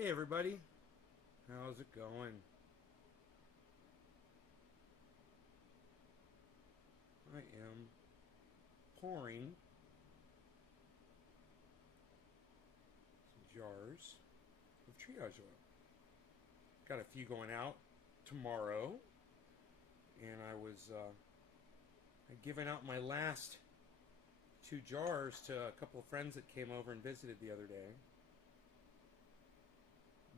Hey everybody, how's it going? I am pouring some jars of triage oil. Got a few going out tomorrow, and I'd given out my last 2 jars to a couple of friends that came over and visited the other day.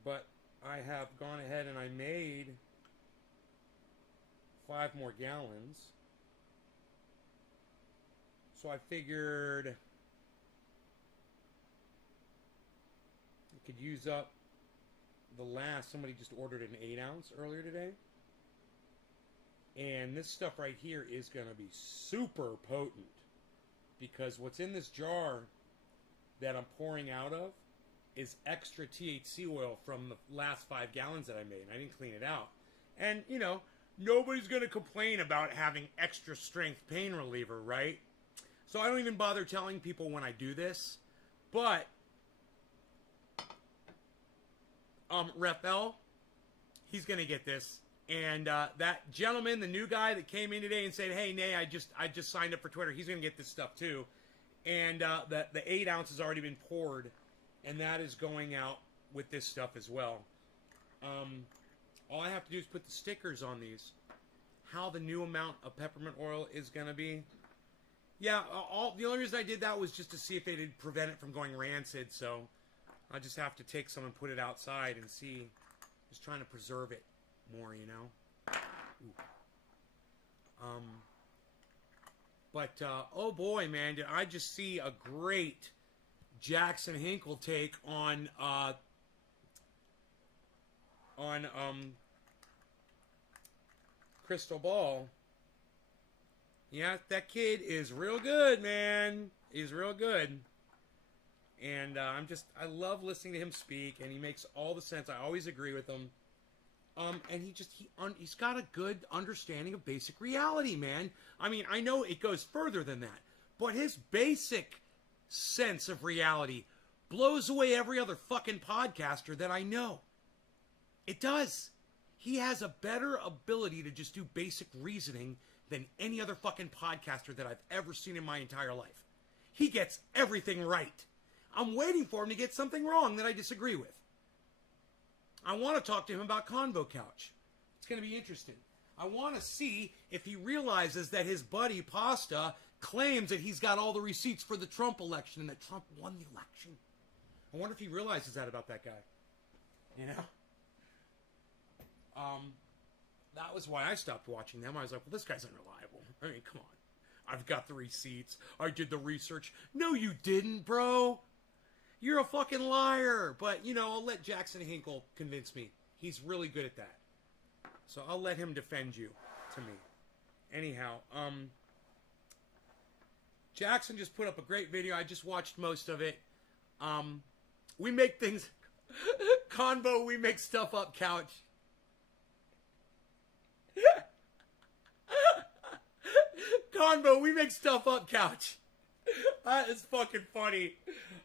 But I have gone ahead and I made 5 more gallons. So I figured I could use up the last. Somebody just ordered an 8 ounce earlier today. And this stuff right here is going to be super potent. Because what's in this jar that I'm pouring out of is extra THC oil from the last 5 gallons that I made. And I didn't clean it out. And, nobody's going to complain about having extra strength pain reliever, right? So I don't even bother telling people when I do this. But Raphael, he's going to get this. And that gentleman, the new guy that came in today and said, "Hey, Nay, I just signed up for Twitter," he's going to get this stuff too. And the 8 ounce has already been poured, and that is going out with this stuff as well. All I have to do is put the stickers on these. How the new amount of peppermint oil is going to be. Yeah, the only reason I did that was just to see if they'd prevent it from going rancid. So I just have to take some and put it outside and see. Just trying to preserve it more, Ooh. But oh boy, man, did I just see a great Jackson Hinkle take on Crystal Ball. Yeah, that kid is real good, man. He's real good. And I love listening to him speak, and he makes all the sense. I always agree with him. And he's got a good understanding of basic reality, man. I mean, I know it goes further than that, but his basic sense of reality blows away every other fucking podcaster that I know. It does. He has a better ability to just do basic reasoning than any other fucking podcaster that I've ever seen in my entire life. He gets everything right. I'm waiting for him to get something wrong that I disagree with. I want to talk to him about Convo Couch. It's going to be interesting. I want to see if he realizes that his buddy Pasta claims that he's got all the receipts for the Trump election and that Trump won the election. I wonder if he realizes that about that guy. That was why I stopped watching them. I was like, well, this guy's unreliable. I mean, come on. I've got the receipts. I did the research. No, you didn't, bro. You're a fucking liar. But, I'll let Jackson Hinkle convince me. He's really good at that. So I'll let him defend you to me. Anyhow, Jackson just put up a great video. I just watched most of it. We make things... Convo, we make stuff up, couch. Convo, we make stuff up, couch. That is fucking funny.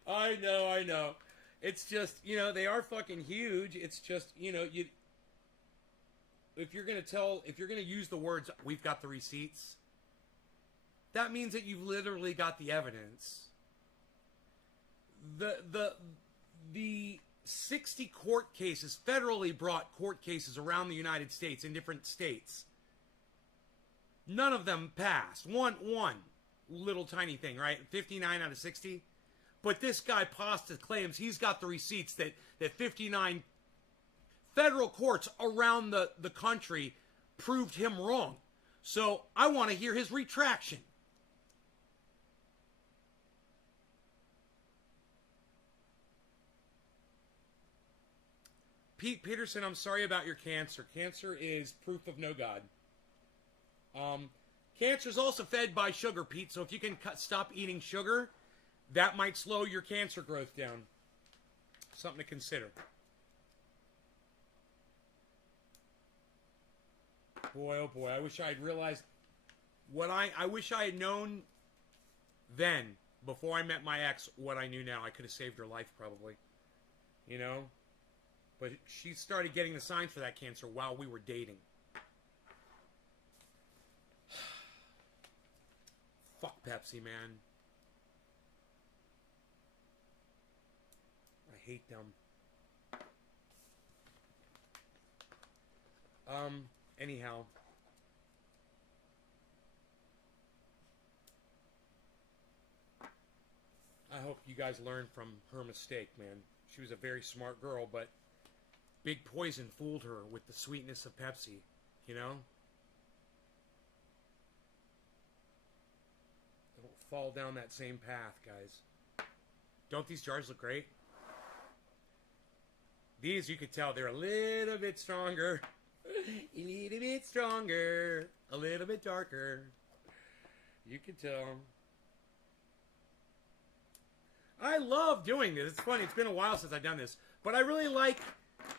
I know. It's just, they are fucking huge. It's just, if you're going to use the words, "we've got the receipts," that means that you've literally got the evidence. The 60 court cases, federally brought court cases around the United States in different states. None of them passed. One little tiny thing, right? 59 out of 60. But this guy Pasta claims he's got the receipts that 59 federal courts around the country proved him wrong. So I want to hear his retraction. Pete Peterson, I'm sorry about your cancer. Cancer is proof of no God. Cancer is also fed by sugar, Pete, so if you can stop eating sugar, that might slow your cancer growth down. Something to consider. Boy, oh boy, I wish I had realized what I wish I had known then, before I met my ex, what I knew now. I could have saved her life, probably. But she started getting the signs for that cancer while we were dating. Fuck Pepsi, man. I hate them. Anyhow. I hope you guys learned from her mistake, man. She was a very smart girl, but Big Poison fooled her with the sweetness of Pepsi, you know? Don't fall down that same path, guys. Don't these jars look great? These, you could tell, they're a little bit stronger. A little bit stronger. A little bit darker. You can tell. I love doing this. It's funny. It's been a while since I've done this. But I really like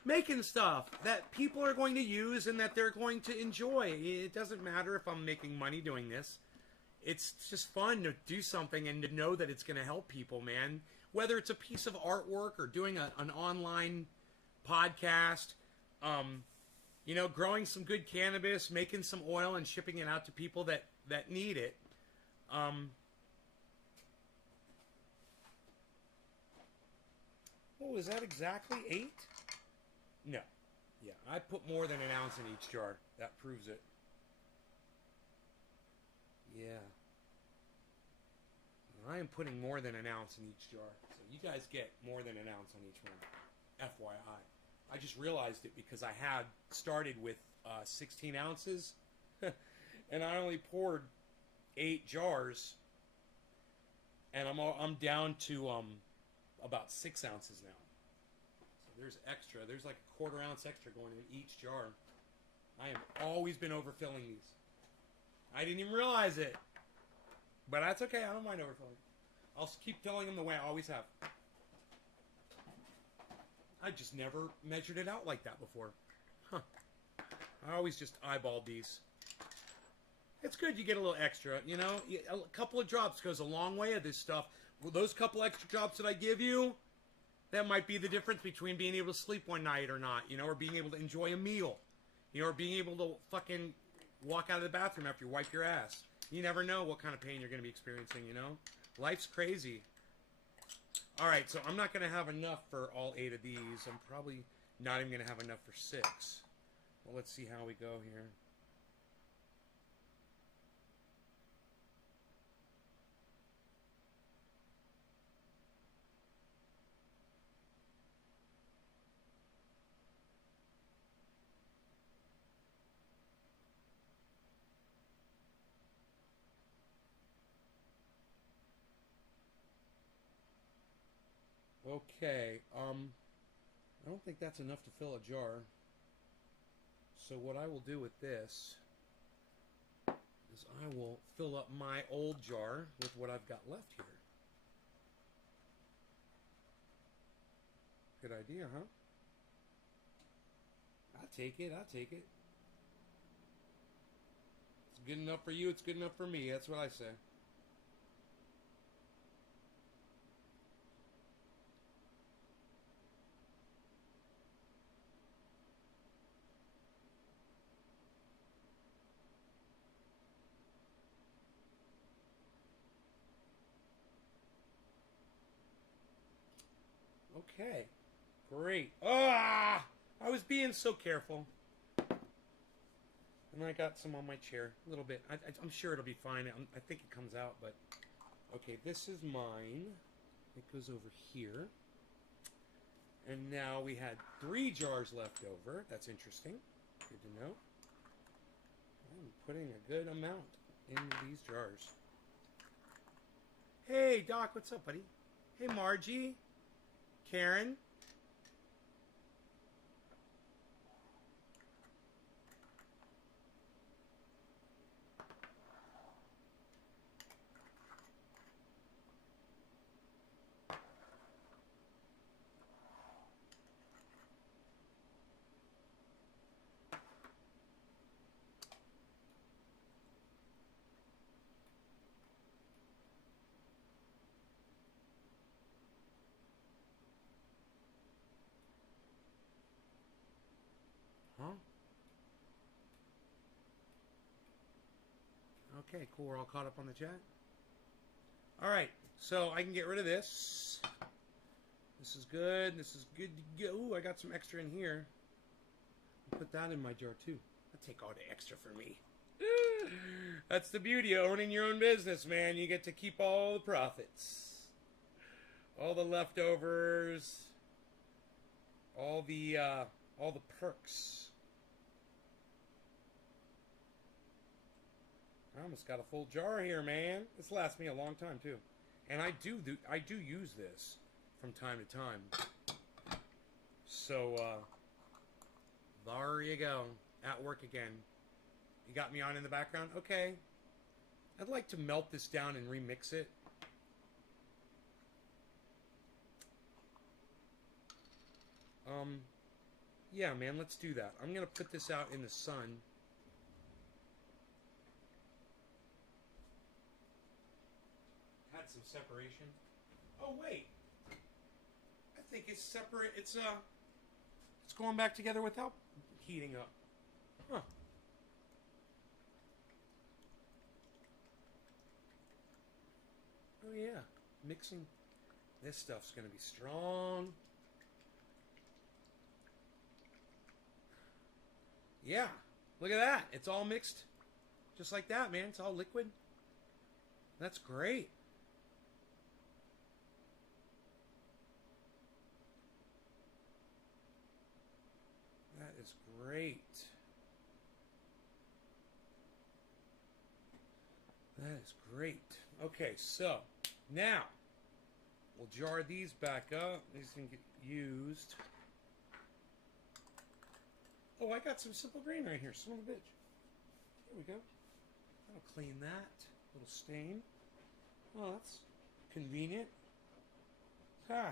making stuff that people are going to use and that they're going to enjoy. It doesn't matter if I'm making money doing this. It's just fun to do something and to know that it's going to help people, man. Whether it's a piece of artwork or doing an online podcast, you know, growing some good cannabis, making some oil and shipping it out to people that need it. Oh, is that exactly 8? No. Yeah, I put more than an ounce in each jar. That proves it. Yeah. I am putting more than an ounce in each jar. So you guys get more than an ounce on each one. FYI. I just realized it because I had started with 16 ounces. And I only poured 8 jars. And I'm down to about 6 ounces now. So there's extra. There's like a quarter ounce extra going in each jar. I have always been overfilling these. I didn't even realize it. But that's okay. I don't mind overfilling. I'll keep filling them the way I always have. I just never measured it out like that before. Huh. I always just eyeballed these. It's good you get a little extra, you know? A couple of drops goes a long way of this stuff. Well, those couple extra drops that I give you, that might be the difference between being able to sleep one night or not, you know, or being able to enjoy a meal. You know, or being able to fucking walk out of the bathroom after you wipe your ass. You never know what kind of pain you're going to be experiencing, you know? Life's crazy. Alright, so I'm not going to have enough for all 8 of these. I'm probably not even going to have enough for 6. Well, let's see how we go here. Okay, I don't think that's enough to fill a jar. So what I will do with this is I will fill up my old jar with what I've got left here. Good idea, huh? I'll take it, I'll take it. It's good enough for you, it's good enough for me, that's what I say. Okay, great. Ah! I was being so careful. And I got some on my chair, a little bit. I'm sure it'll be fine. I think it comes out, but... Okay, this is mine. It goes over here. And now we had 3 jars left over. That's interesting. Good to know. I'm putting a good amount in these jars. Hey, Doc, what's up, buddy? Hey, Margie. Karen. Okay, cool. We're all caught up on the chat. All right, so I can get rid of this. This is good. This is good to go. Ooh, I got some extra in here. I'll put that in my jar too. I'll take all the extra for me. That's the beauty of owning your own business, man. You get to keep all the profits, all the leftovers, all the perks. I almost got a full jar here, man. This lasts me a long time too, and I do use this from time to time. So there you go, at work again. You got me on in the background? Okay. I'd like to melt this down and remix it. Yeah, man, let's do that. I'm gonna put this out in the sun. Had some separation. Oh wait, I think it's separate. It's going back together without heating up. Huh. Oh yeah, mixing. This stuff's gonna be strong. Yeah, look at that. It's all mixed just like that, man. It's all liquid. That's great. That is great. That is great. Okay, so now we'll jar these back up. These can get used. Oh, I got some Simple Green right here. Son of a bitch. There we go. I'll clean that. Little stain. Oh, that's convenient. Ha!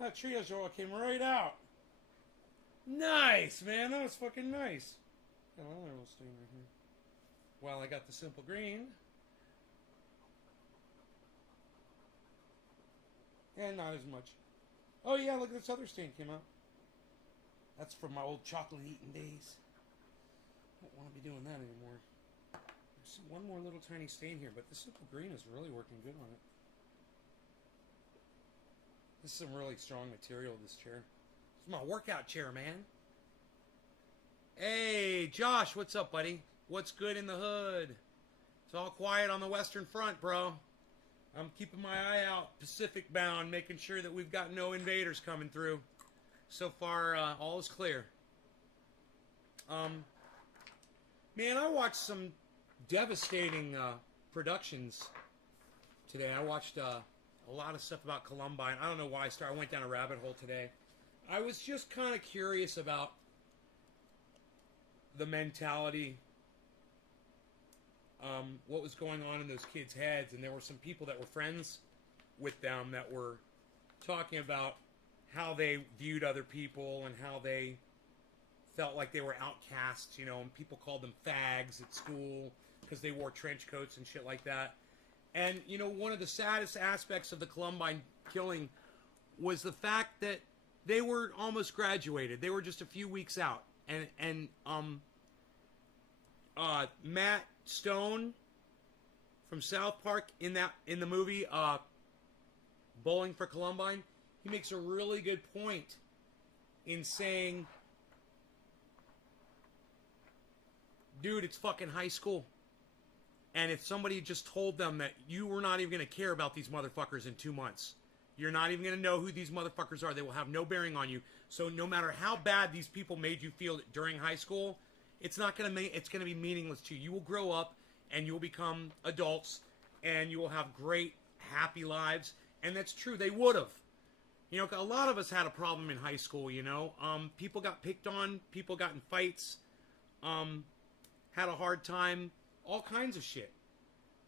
That Triazole came right out. Nice, man. That was fucking nice. Got another little stain right here. Well, I got the Simple Green. And not as much. Oh, yeah, look at this other stain came out. That's from my old chocolate eating days. I don't want to be doing that anymore. There's one more little tiny stain here, but the Simple Green is really working good on it. This is some really strong material, this chair. It's my workout chair, man. Hey, Josh, what's up, buddy? What's good in the hood? It's all quiet on the Western Front, bro. I'm keeping my eye out, Pacific bound, making sure that we've got no invaders coming through. So far, all is clear. Man, I watched some devastating productions today. I watched a lot of stuff about Columbine. I don't know why I went down a rabbit hole today. I was just kind of curious about the mentality, what was going on in those kids' heads, and there were some people that were friends with them that were talking about how they viewed other people and how they felt like they were outcasts, you know, and people called them fags at school because they wore trench coats and shit like that. And, you know, one of the saddest aspects of the Columbine killing was the fact that they were almost graduated. They were just a few weeks out. And Matt Stone from South Park in the movie Bowling for Columbine, he makes a really good point in saying, dude, it's fucking high school. And if somebody just told them that you were not even going to care about these motherfuckers in 2 months, you're not even going to know who these motherfuckers are, they will have no bearing on you. So no matter how bad these people made you feel during high school, it's going to be meaningless to you. You will grow up and you will become adults and you will have great, happy lives. And that's true. They would have. You know, a lot of us had a problem in high school, you know. People got picked on. People got in fights. Had a hard time. All kinds of shit.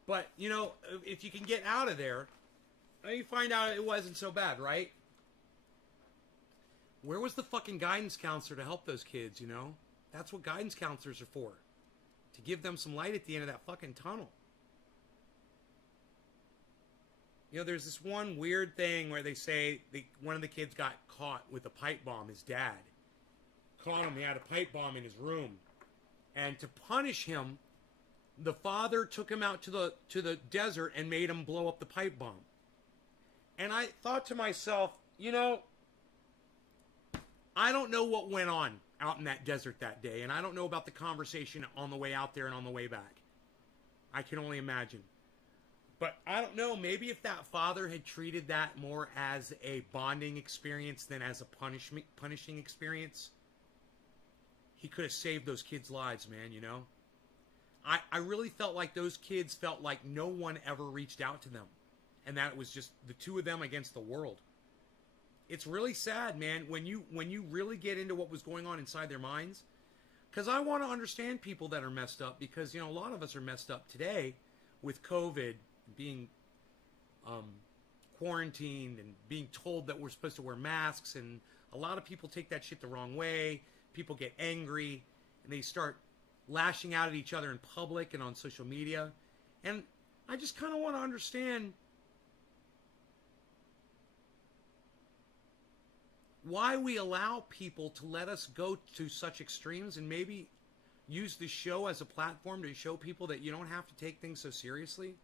But, you know, if you can get out of there, you find out it wasn't so bad, right? Where was the fucking guidance counselor to help those kids, you know? That's what guidance counselors are for. To give them some light at the end of that fucking tunnel. You know, there's this one weird thing where they say one of the kids got caught with a pipe bomb. His dad caught him. He had a pipe bomb in his room. And to punish him, the father took him out to the desert and made him blow up the pipe bomb. And I thought to myself, I don't know what went on out in that desert that day, and I don't know about the conversation on the way out there and on the way back. I can only imagine. But I don't know, maybe if that father had treated that more as a bonding experience than as a punishing experience, he could have saved those kids' lives, man, I really felt like those kids felt like no one ever reached out to them, and that it was just the two of them against the world. It's really sad, man, when you really get into what was going on inside their minds. Because I want to understand people that are messed up, because, a lot of us are messed up today with COVID, being quarantined and being told that we're supposed to wear masks. And a lot of people take that shit the wrong way. People get angry and they start lashing out at each other in public and on social media. And I just kind of want to understand why we allow people to let us go to such extremes, and maybe use the show as a platform to show people that you don't have to take things so seriously.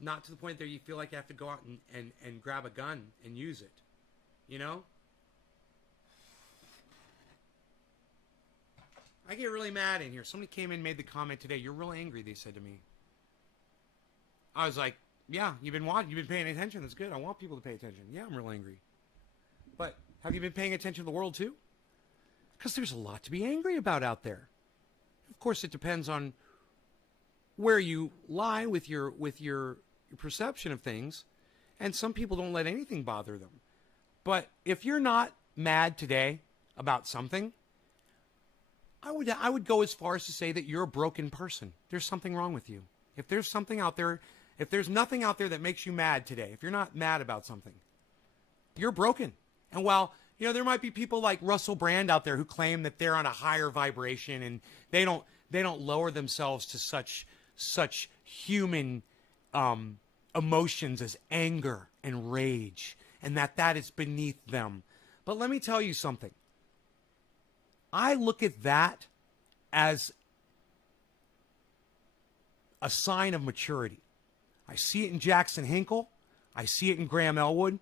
Not to the point that you feel like you have to go out and grab a gun and use it. I get really mad in here. Somebody came in and made the comment today, "You're real angry," they said to me. I was like, yeah, you've been paying attention. That's good. I want people to pay attention. Yeah, I'm real angry. But have you been paying attention to the world too? Because there's a lot to be angry about out there. Of course, it depends on where you lie with your perception of things. And some people don't let anything bother them. But if you're not mad today about something, I would go as far as to say that you're a broken person. There's something wrong with you. If there's something out there, if there's nothing out there that makes you mad today, if you're not mad about something, you're broken. And while, there might be people like Russell Brand out there who claim that they're on a higher vibration and they don't lower themselves to such human emotions as anger and rage, and that is beneath them. But let me tell you something. I look at that as a sign of maturity. I see it in Jackson Hinkle. I see it in Graham Elwood.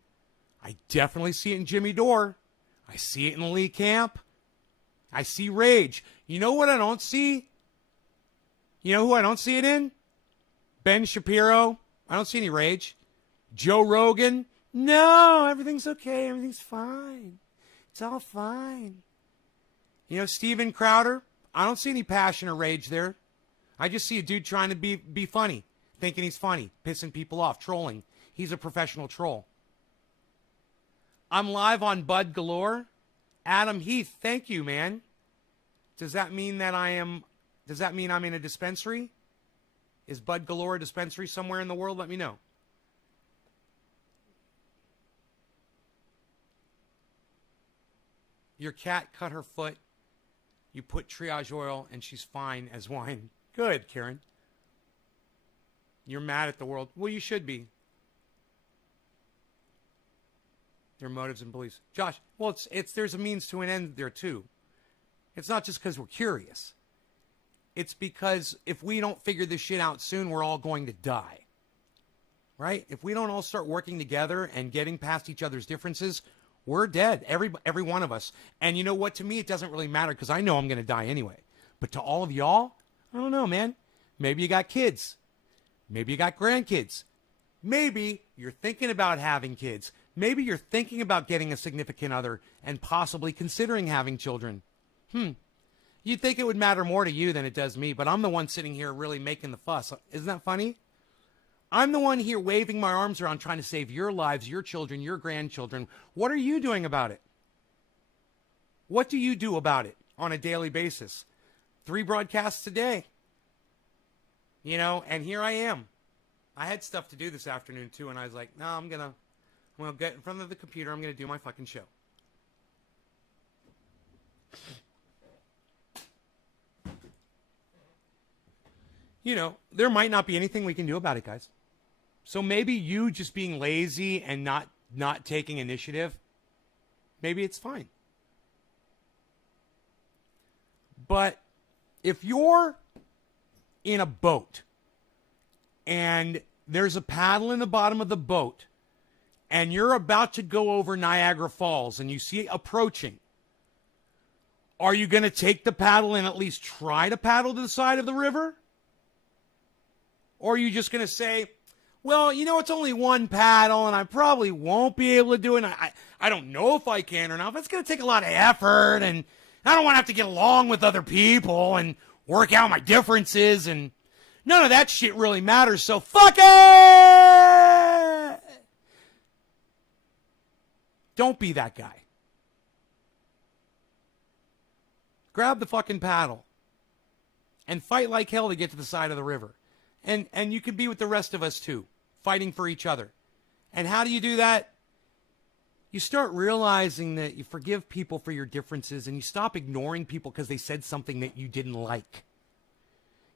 I definitely see it in Jimmy Dore. I see it in Lee Camp. I see rage. You know what I don't see? You know who I don't see it in? Ben Shapiro. I don't see any rage. Joe Rogan. No, everything's okay. Everything's fine. It's all fine. Steven Crowder. I don't see any passion or rage there. I just see a dude trying to be funny, thinking he's funny, pissing people off, trolling. He's a professional troll. I'm live on Bud Galore. Adam Heath, thank you, man. Does that mean I'm in a dispensary? Is Bud Galore a dispensary somewhere in the world? Let me know. Your cat cut her foot. You put triage oil and she's fine as wine. Good, Karen. You're mad at the world. Well, you should be. Their motives and beliefs. Josh, well, there's a means to an end there too. It's not just because we're curious. It's because if we don't figure this shit out soon, we're all going to die. Right? If we don't all start working together and getting past each other's differences, we're dead. Every one of us. And you know what? To me, it doesn't really matter because I know I'm going to die anyway. But to all of y'all, I don't know, man. Maybe you got kids. Maybe you got grandkids. Maybe you're thinking about having kids. Maybe you're thinking about getting a significant other and possibly considering having children. You'd think it would matter more to you than it does me, but I'm the one sitting here really making the fuss. Isn't that funny? I'm the one here waving my arms around trying to save your lives, your children, your grandchildren. What are you doing about it? What do you do about it on a daily basis? 3 broadcasts a day. And here I am. I had stuff to do this afternoon too, and I was like, no, I'm going to get in front of the computer. I'm going to do my fucking show. There might not be anything we can do about it, guys. So maybe you just being lazy and not taking initiative, maybe it's fine. But if you're in a boat and there's a paddle in the bottom of the boat and you're about to go over Niagara Falls and you see it approaching, are you going to take the paddle and at least try to paddle to the side of the river? Or are you just going to say, well, you know, it's only one paddle and I probably won't be able to do it. I don't know if I can or not, but it's going to take a lot of effort and I don't want to have to get along with other people and work out my differences, and none of that shit really matters, so fuck it! Don't be that guy. Grab the fucking paddle and fight like hell to get to the side of the river. And you can be with the rest of us too, fighting for each other. And how do you do that? You start realizing that you forgive people for your differences and you stop ignoring people because they said something that you didn't like.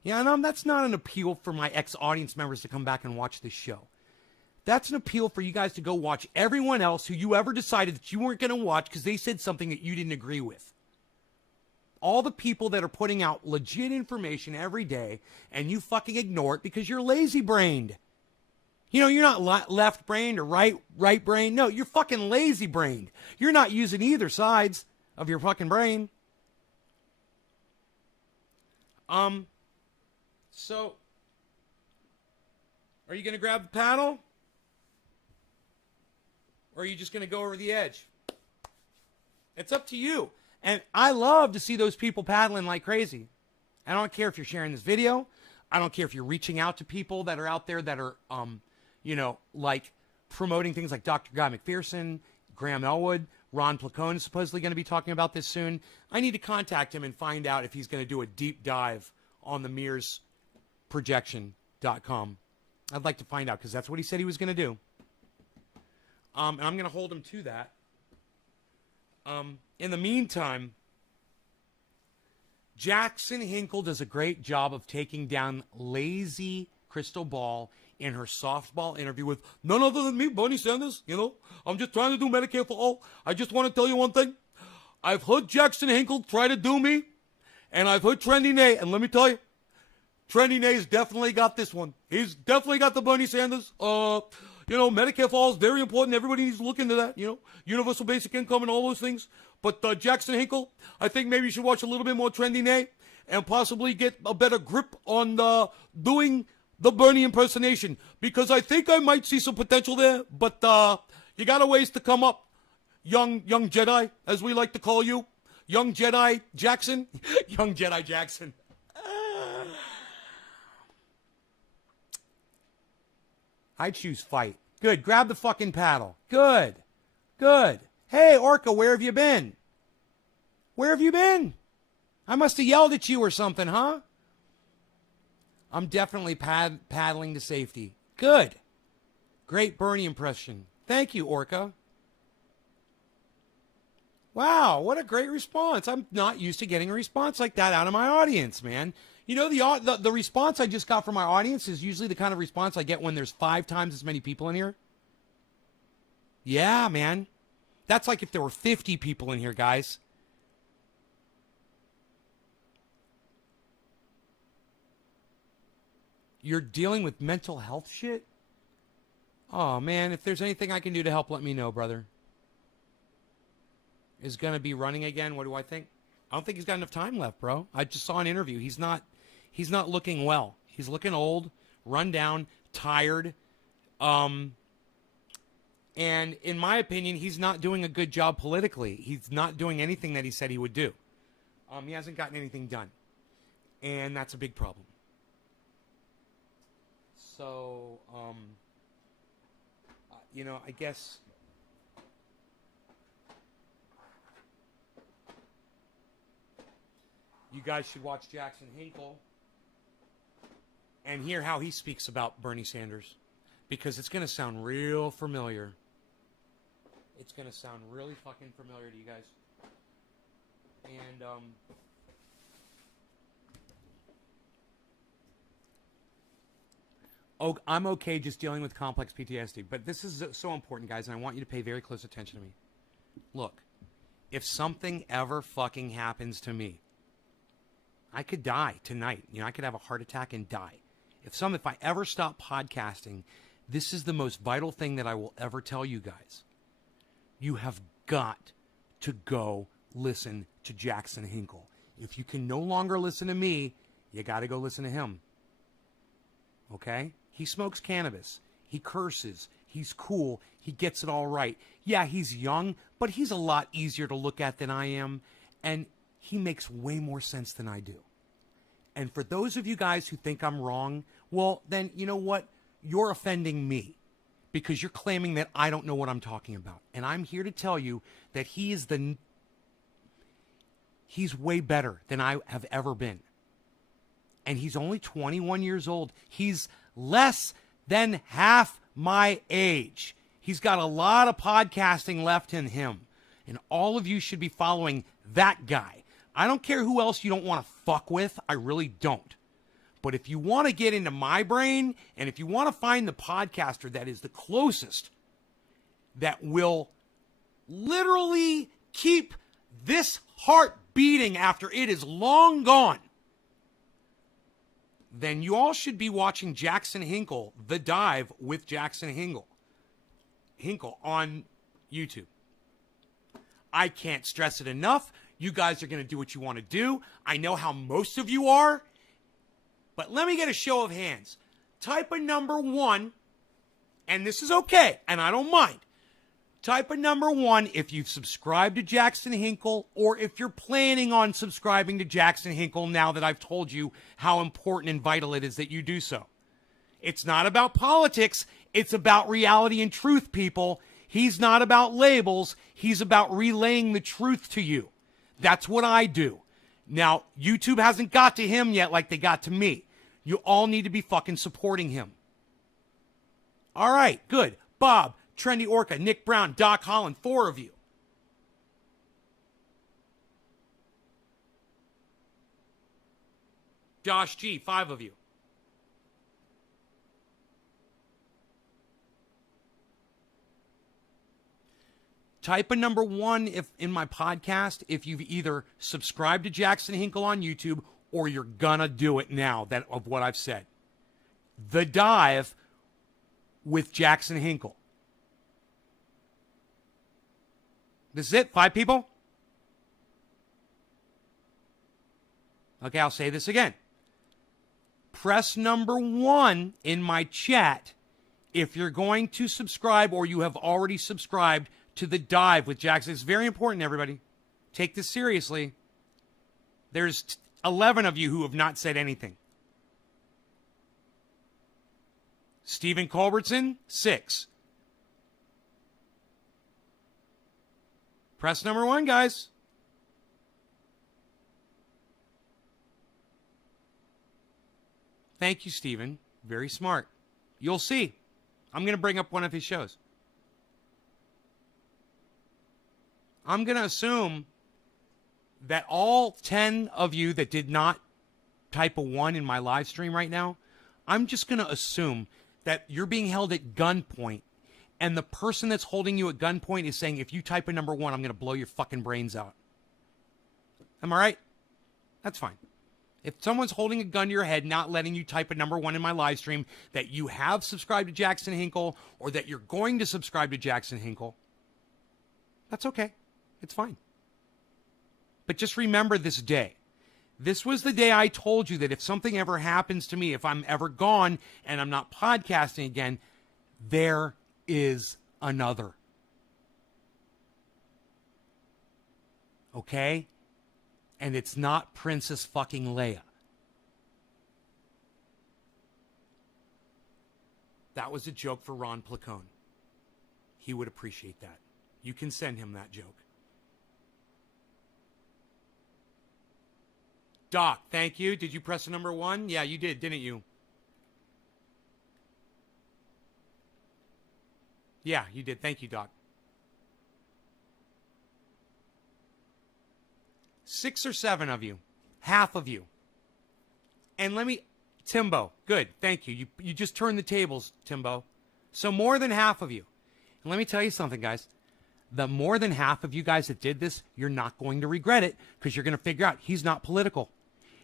Yeah, and that's not an appeal for my ex-audience members to come back and watch this show. That's an appeal for you guys to go watch everyone else who you ever decided that you weren't going to watch because they said something that you didn't agree with. All the people that are putting out legit information every day and you fucking ignore it because you're lazy-brained. You know, you're not left-brained or right-brained. No, you're fucking lazy-brained. You're not using either sides of your fucking brain. So, are you going to grab the paddle? Or are you just going to go over the edge? It's up to you. And I love to see those people paddling like crazy. I don't care if you're sharing this video. I don't care if you're reaching out to people that are out there that are, you know, like promoting things like Dr. Guy McPherson, Graham Elwood, Ron Placone is supposedly going to be talking about this soon. I need to contact him and find out if he's going to do a deep dive on the MearsProjection.com. I'd like to find out because that's what he said he was going to do. And I'm going to hold him to that. In the meantime, Jackson Hinkle does a great job of taking down lazy Crystal Ball in her softball interview with none other than me, Bernie Sanders. You know, I'm just trying to do Medicare for all. I just want to tell you one thing. I've heard Jackson Hinkle try to do me, and I've heard Trendy Nay, and let me tell you, Trendy Nay's definitely got this one. He's definitely got the Bernie Sanders. You know, Medicare for all is very important. Everybody needs to look into that, you know, universal basic income and all those things. But Jackson Hinkle, I think maybe you should watch a little bit more Trendy Nay and possibly get a better grip on doing the Bernie impersonation, because I think I might see some potential there, but you got a ways to come up, young Jedi, as we like to call you. Young Jedi Jackson. Young Jedi Jackson. I choose fight. Good. Grab the fucking paddle. Good. Good. Hey, Orca, where have you been? Where have you been? I must have yelled at you or something, huh? I'm definitely paddling to safety. Good. Great Bernie impression. Thank you, Orca. Wow, what a great response. I'm not used to getting a response like that out of my audience, man. You know, the response I just got from my audience is usually the kind of response I get when there's 5 times as many people in here. Yeah, man. That's like if there were 50 people in here, guys. You're dealing with mental health shit? Oh, man, if there's anything I can do to help, let me know, brother. Is going to be running again? What do I think? I don't think he's got enough time left, bro. I just saw an interview. He's not looking well. He's looking old, run down, tired. And in my opinion, he's not doing a good job politically. He's not doing anything that he said he would do. He hasn't gotten anything done. And that's a big problem. So, you know, I guess you guys should watch Jackson Hinkle and hear how he speaks about Bernie Sanders, because it's going to sound real familiar. It's going to sound really fucking familiar to you guys. And, oh, I'm okay just dealing with complex PTSD. But this is so important, guys, and I want you to pay very close attention to me. Look, if something ever fucking happens to me, I could die tonight. I could have a heart attack and die. If I ever stop podcasting, this is the most vital thing that I will ever tell you guys. You have got to go listen to Jackson Hinkle. If you can no longer listen to me, you got to go listen to him. Okay? He smokes cannabis. He curses. He's cool. He gets it all right. Yeah, he's young, but he's a lot easier to look at than I am. And he makes way more sense than I do. And for those of you guys who think I'm wrong, well, then you know what? You're offending me because you're claiming that I don't know what I'm talking about. And I'm here to tell you that he's way better than I have ever been. And he's only 21 years old. He's less than half my age. He's got a lot of podcasting left in him. And all of you should be following that guy. I don't care who else you don't want to fuck with. I really don't. But if you want to get into my brain, and if you want to find the podcaster that is the closest, that will literally keep this heart beating after it is long gone, then you all should be watching Jackson Hinkle, The Dive with Jackson Hinkle on YouTube. I can't stress it enough. You guys are going to do what you want to do. I know how most of you are. But let me get a show of hands. Type a number 1, and this is okay, and I don't mind. Type a number 1 if you've subscribed to Jackson Hinkle, or if you're planning on subscribing to Jackson Hinkle now that I've told you how important and vital it is that you do so. It's not about politics. It's about reality and truth, people. He's not about labels. He's about relaying the truth to you. That's what I do. Now, YouTube hasn't got to him yet like they got to me. You all need to be fucking supporting him. All right, good. Bob, Trendy Orca, Nick Brown, Doc Holland, 4 of you. Josh G, 5 of you. Type a number 1 if in my podcast if you've either subscribed to Jackson Hinkle on YouTube or you're gonna do it now of what I've said. The Dive with Jackson Hinkle. This is it? 5 people? Okay, I'll say this again. Press number 1 in my chat if you're going to subscribe or you have already subscribed to The Dive with Jackson. It's very important, everybody. Take this seriously. There's 11 of you who have not said anything. Stephen Culbertson, 6. Press number 1, guys. Thank you, Stephen. Very smart. You'll see. I'm going to bring up one of his shows. I'm going to assume that all 10 of you that did not type a 1 in my live stream right now, I'm just going to assume that you're being held at gunpoint, and the person that's holding you at gunpoint is saying, if you type a number 1, I'm going to blow your fucking brains out. Am I right? That's fine. If someone's holding a gun to your head, not letting you type a number 1 in my live stream, that you have subscribed to Jackson Hinkle, or that you're going to subscribe to Jackson Hinkle, that's okay. It's fine. But just remember this day. This was the day I told you that if something ever happens to me, if I'm ever gone and I'm not podcasting again, there is another. Okay? And it's not Princess fucking Leia. That was a joke for Ron Placone. He would appreciate that. You can send him that joke. Doc, thank you. Did you press the number 1? Yeah, you did, didn't you? Yeah, you did. Thank you, Doc. 6 or 7 of you. Half of you. And Timbo, good. Thank you. You just turned the tables, Timbo. So more than half of you. And let me tell you something, guys. The more than half of you guys that did this, you're not going to regret it because you're going to figure out he's not political.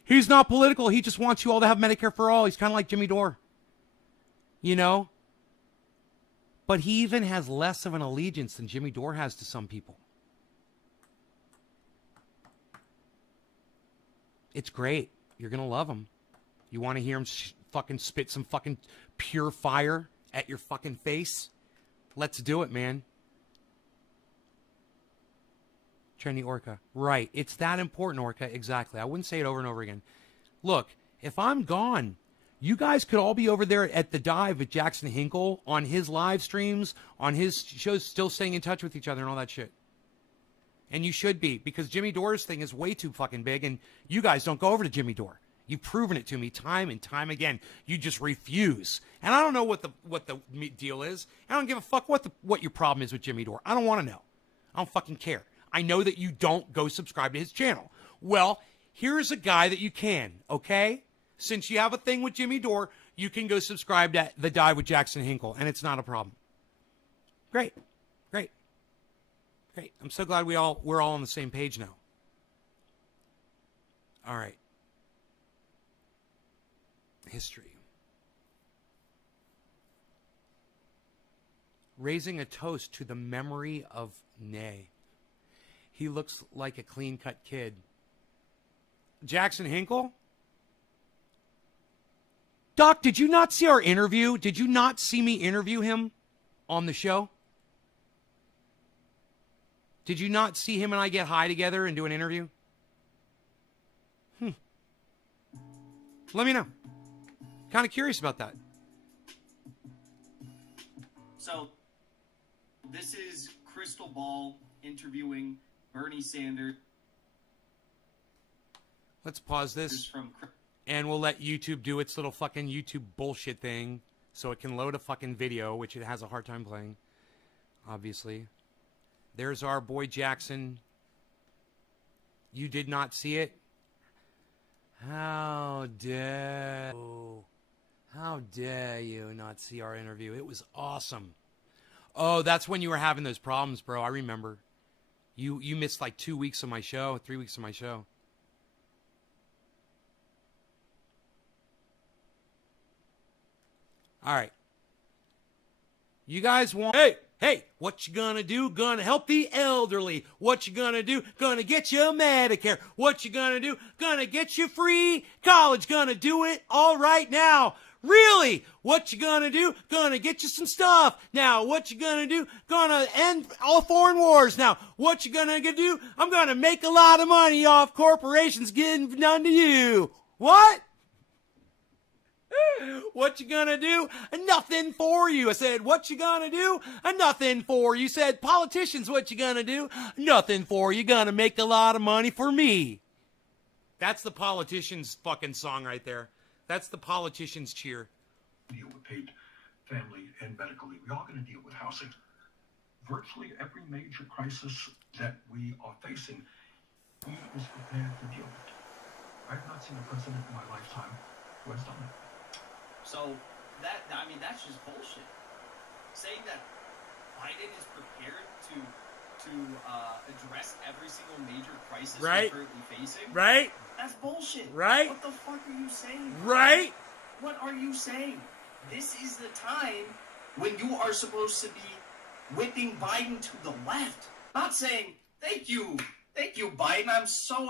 He's not political. He just wants you all to have Medicare for all. He's kind of like Jimmy Dore. You know? But he even has less of an allegiance than Jimmy Dore has to some people. It's great. You're going to love him. You want to hear him fucking spit some fucking pure fire at your fucking face? Let's do it, man. Trendy Orca. Right. It's that important, Orca. Exactly. I wouldn't say it over and over again. Look, if I'm gone, you guys could all be over there at the dive with Jackson Hinkle on his live streams, on his shows, still staying in touch with each other and all that shit. And you should be, because Jimmy Dore's thing is way too fucking big, and you guys don't go over to Jimmy Dore. You've proven it to me time and time again. You just refuse. And I don't know what the deal is. I don't give a fuck what your problem is with Jimmy Dore. I don't want to know. I don't fucking care. I know that you don't go subscribe to his channel. Well, here's a guy that you can, okay? Since you have a thing with Jimmy Dore, you can go subscribe to The Dive with Jackson Hinkle, and it's not a problem. Great. Great. Great. I'm so glad we're all on the same page now. All right. History. Raising a toast to the memory of Nay. He looks like a clean-cut kid. Jackson Hinkle? Doc, did you not see our interview? Did you not see me interview him on the show? Did you not see him and I get high together and do an interview? Let me know. Kind of curious about that. So, this is Crystal Ball interviewing Bernie Sanders. Let's pause this, and we'll let YouTube do its little fucking YouTube bullshit thing so it can load a fucking video, which it has a hard time playing, obviously. There's our boy Jackson. You did not see it? How dare you not see our interview? It was awesome. Oh, that's when you were having those problems, bro. I remember. You missed like 2 weeks of my show, 3 weeks of my show. All right. You guys want... Hey, what you gonna do? Gonna help the elderly. What you gonna do? Gonna get you Medicare. What you gonna do? Gonna get you free college. Gonna do it all right now. Really? What you gonna do? Gonna get you some stuff. Now, what you gonna do? Gonna end all foreign wars. Now, what you gonna do? I'm gonna make a lot of money off corporations getting done to you. What? What you gonna do? Nothing for you. I said, what you gonna do? Nothing for you. Said, politicians, what you gonna do? Nothing for you. Gonna make a lot of money for me. That's the politician's fucking song right there. That's the politician's cheer. Deal with paid family and medical leave. We're all going to deal with housing. Virtually every major crisis that we are facing, he is prepared to deal with. I have not seen a president in my lifetime who has done it. So that's just bullshit. Saying that Biden is prepared to address every single major crisis we're currently facing. Right. That's bullshit. Right. What the fuck are you saying? Right. What are you saying? This is the time when you are supposed to be whipping Biden to the left. Not saying, thank you, Biden. I'm so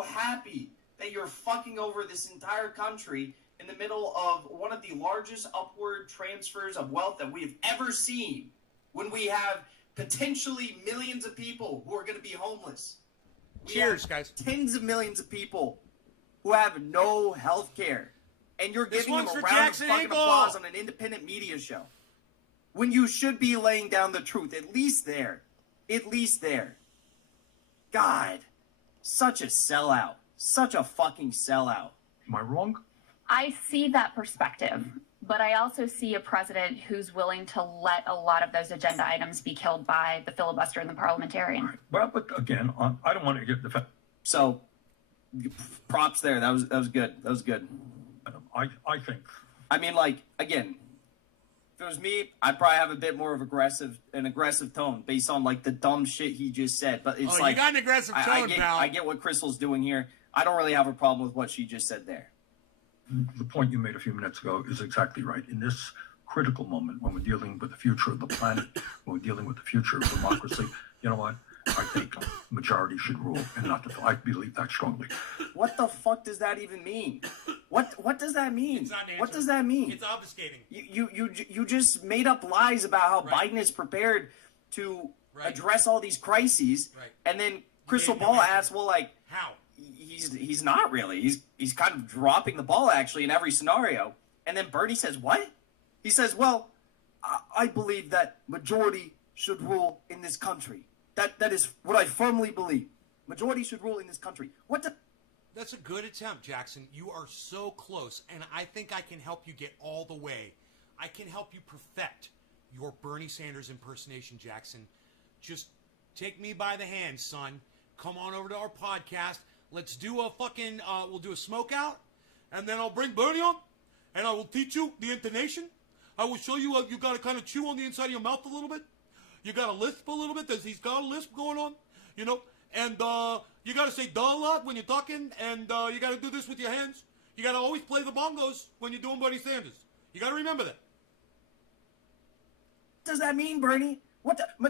happy that you're fucking over this entire country in the middle of one of the largest upward transfers of wealth that we have ever seen, when we have potentially millions of people who are going to be homeless. Cheers, guys. Tens of millions of people who have no health care. And you're giving them a round of fucking applause on an independent media show. When you should be laying down the truth. At least there. God. Such a sellout. Such a fucking sellout. Am I wrong? I see that perspective. But I also see a president who's willing to let a lot of those agenda items be killed by the filibuster and the parliamentarian. Right. Well, but again, I don't want to get the... So, props there. That was good. That was good. I think... I mean, like, again, if it was me, I'd probably have a bit more of an aggressive tone based on, like, the dumb shit he just said. But it's like... you got an aggressive tone, pal. I get what Crystal's doing here. I don't really have a problem with what she just said there. The point you made a few minutes ago is exactly right. In this critical moment, when we're dealing with the future of the planet, when we're dealing with the future of democracy, you know what? I think majority should rule and not the. I believe that strongly. What the fuck does that even mean? What does that mean? It's not an What answer. does that mean? It's obfuscating. You just made up lies about how Right. Biden is prepared to Right. address all these crises, Right. and then Crystal gave no Ball answer. asks, well, like, How? he's not really. He's kind of dropping the ball actually in every scenario. And then Bernie says, what? He says, well, I believe that majority should rule in this country. That is what I firmly believe. Majority should rule in this country. What the? That's a good attempt, Jackson. You are so close, and I think I can help you get all the way. I can help you perfect your Bernie Sanders impersonation, Jackson. Just take me by the hand, son. Come on over to our podcast. Let's do a fucking, we'll do a smoke out, and then I'll bring Bernie on, and I will teach you the intonation. I will show you you got to kind of chew on the inside of your mouth a little bit. You got to lisp a little bit. He's got a lisp going on, you know. And you got to say duh a lot when you're talking, and you got to do this with your hands. You got to always play the bongos when you're doing Bernie Sanders. You got to remember that. What does that mean, Bernie?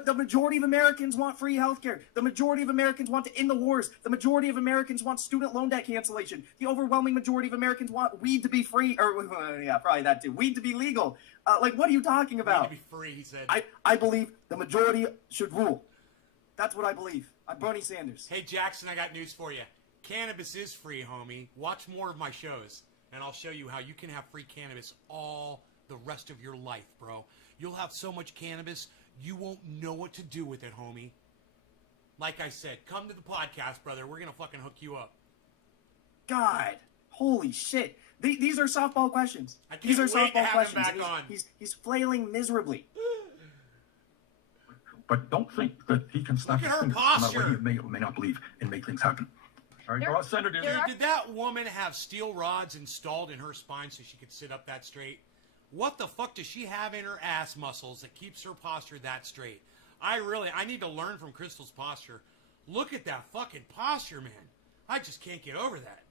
The majority of Americans want free healthcare. The majority of Americans want to end the wars. The majority of Americans want student loan debt cancellation. The overwhelming majority of Americans want weed to be free, or yeah, probably that too. Weed to be legal. Like, what are you talking Need about? to be free, he said. I believe the majority should rule. That's what I believe. I'm Bernie Sanders. Hey, Jackson, I got news for you. Cannabis is free, homie. Watch more of my shows, and I'll show you how you can have free cannabis all the rest of your life, bro. You'll have so much cannabis, you won't know what to do with it, homie. Like I said, come to the podcast, brother. We're going to fucking hook you up. God, holy shit. These are softball questions. I can't These are wait to softball have him questions. back and on. He's flailing miserably. But don't think that he can snap Look his at her fingers, no matter posture. what you may or may not believe, and make things happen. All right, There- well, Senator, there are- Did that woman have steel rods installed in her spine so she could sit up that straight? What the fuck does she have in her ass muscles that keeps her posture that straight? I need to learn from Crystal's posture. Look at that fucking posture, man. I just can't get over that.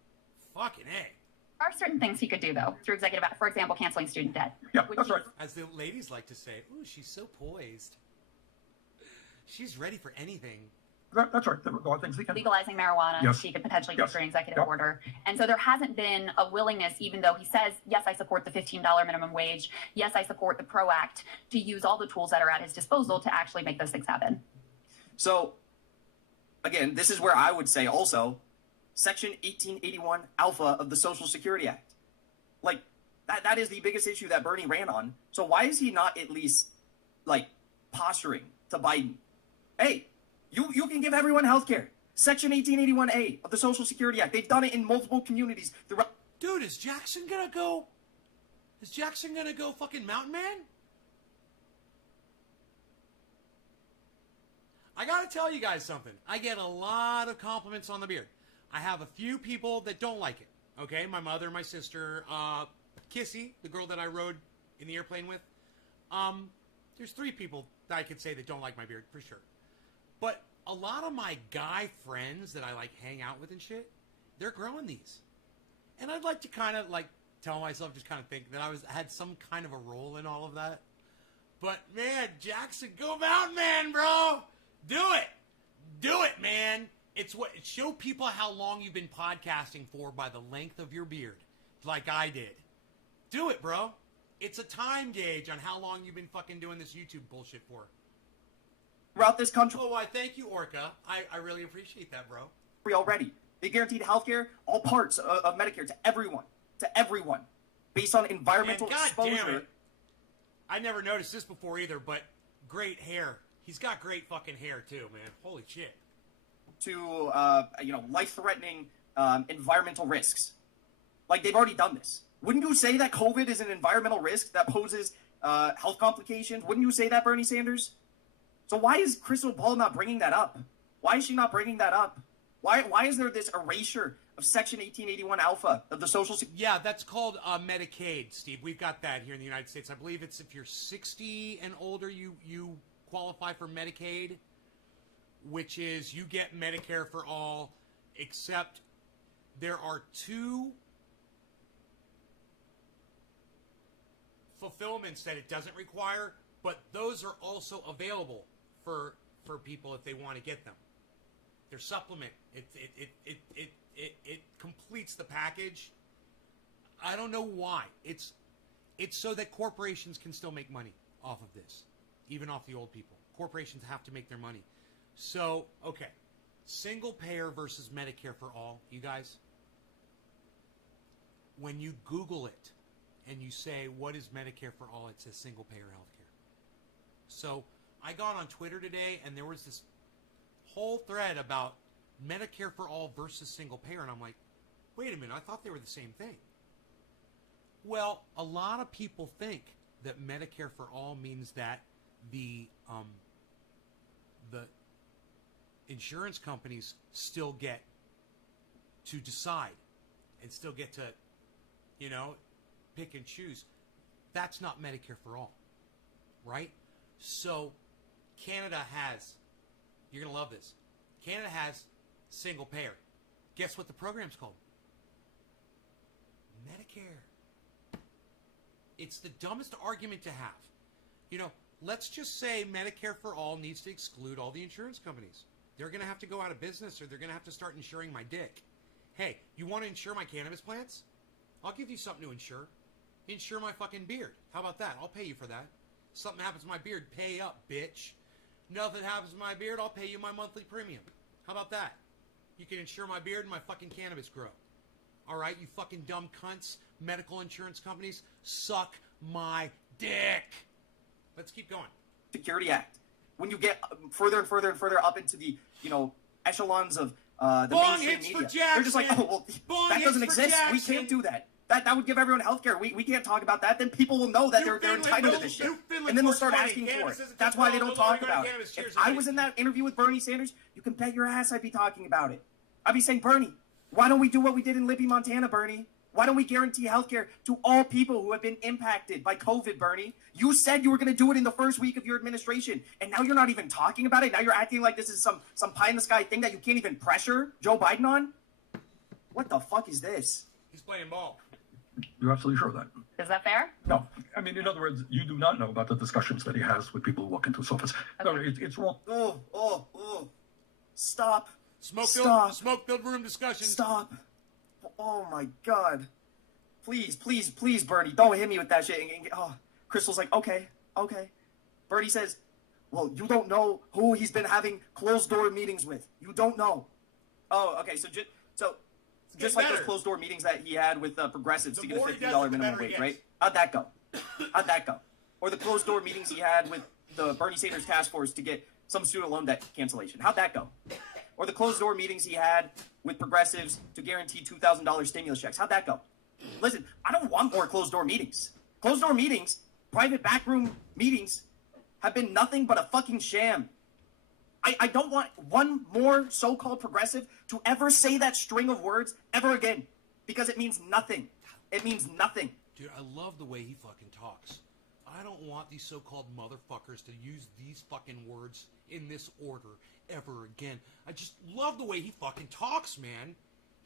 Fucking A. There are certain things he could do, though, through executive, for example, canceling student debt. Yeah, which that's he- right. As the ladies like to say, ooh, she's so poised. She's ready for anything. That's right. There are things he can. Legalizing marijuana, Yes. he could potentially Yes. go through an executive Yep. order. And so there hasn't been a willingness, even though he says, yes, I support the $15 minimum wage, yes, I support the PRO Act, to use all the tools that are at his disposal to actually make those things happen. So, again, this is where I would say also, Section 1881 Alpha of the Social Security Act. Like, that is the biggest issue that Bernie ran on. So why is he not at least, like, posturing to Biden? Hey, you can give everyone health care. Section 1881A of the Social Security Act. They've done it in multiple communities throughout. Dude, is Jackson gonna go? Is Jackson gonna go fucking Mountain Man? I gotta tell you guys something. I get a lot of compliments on the beard. I have a few people that don't like it. Okay, my mother, my sister, Kissy, the girl that I rode in the airplane with. There's 3 people that I could say that don't like my beard for sure. But a lot of my guy friends that I like hang out with and shit, they're growing these. And I'd like to kind of like tell myself, just kind of think that I had some kind of a role in all of that. But man, Jackson, go Mountain Man, bro. Do it, man. Show people how long you've been podcasting for by the length of your beard, like I did. Do it, bro. It's a time gauge on how long you've been fucking doing this YouTube bullshit for. Throughout this country Oh, I thank you, Orca. I really appreciate that, bro. already. They guaranteed health care, all parts of Medicare, to everyone, based on environmental And God damn exposure. it. I never noticed this before either, but great hair. He's got great fucking hair too, man. Holy shit. To life-threatening environmental risks. Like, they've already done this. Wouldn't you say that COVID is an environmental risk that poses health complications? Wouldn't you say that, Bernie Sanders? So why is Crystal Ball not bringing that up? Why is she not bringing that up? Why is there this erasure of Section 1881 Alpha of the Social Security? Yeah, that's called Medicaid, Steve. We've got that here in the United States. I believe it's if you're 60 and older, you qualify for Medicaid, which is you get Medicare for all, except there are 2 fulfillments that it doesn't require, but those are also available for people if they want to get them. They're supplement. It completes the package. I don't know why. It's so that corporations can still make money off of this, even off the old people. Corporations have to make their money. So, okay. Single payer versus Medicare for all, you guys. When you Google it and you say, what is Medicare for all, it says single payer healthcare. So, I got on Twitter today and there was this whole thread about Medicare for all versus single payer. And I'm like, wait a minute, I thought they were the same thing. Well, a lot of people think that Medicare for all means that the insurance companies still get to decide and still get to, pick and choose. That's not Medicare for all, right? So Canada has, you're going to love this, Canada has single payer. Guess what the program's called? Medicare. It's the dumbest argument to have. Let's just say Medicare for all needs to exclude all the insurance companies. They're going to have to go out of business or they're going to have to start insuring my dick. Hey, you want to insure my cannabis plants? I'll give you something to insure. Insure my fucking beard. How about that? I'll pay you for that. Something happens to my beard, pay up, bitch. Nothing happens to my beard, I'll pay you my monthly premium. How about that? You can insure my beard and my fucking cannabis grow. Alright, you fucking dumb cunts, medical insurance companies, suck my dick. Let's keep going. Security Act. When you get further and further and further up into the, echelons of the Bong mainstream hits media, for Jackson. they're just like, oh, well, Bong that doesn't hits for exist. We Jackson. can't do that. That would give everyone health care. We can't talk about that. Then people will know that they're entitled to this shit. And then they'll start asking for it. That's why they don't talk about it. If I was in that interview with Bernie Sanders, you can bet your ass I'd be talking about it. I'd be saying, Bernie, why don't we do what we did in Libby, Montana, Bernie? Why don't we guarantee health care to all people who have been impacted by COVID, Bernie? You said you were going to do it in the first week of your administration, and now you're not even talking about it? Now you're acting like this is some pie-in-the-sky thing that you can't even pressure Joe Biden on? What the fuck is this? He's playing ball. You're absolutely sure of that? Is that fair? No. I mean, in other words, you do not know about the discussions that he has with people who walk into his office. Okay. No, it's wrong. Oh. Stop. Smoke-filled room discussion. Stop. Oh, my God. Please, Bernie, don't hit me with that shit. Crystal's like, okay. Bernie says, well, you don't know who he's been having closed-door meetings with. You don't know. Oh, okay, so just like those closed-door meetings that he had with progressives to get a $50 minimum wage, right? How'd that go? Or the closed-door meetings he had with the Bernie Sanders task force to get some student loan debt cancellation. How'd that go? Or the closed-door meetings he had with progressives to guarantee $2,000 stimulus checks. How'd that go? Listen, I don't want more closed-door meetings. Closed-door meetings, private backroom meetings, have been nothing but a fucking sham. I don't want one more so-called progressive to ever say that string of words ever again. Because it means nothing. It means nothing. Dude, I love the way he fucking talks. I don't want these so-called motherfuckers to use these fucking words in this order ever again. I just love the way he fucking talks, man.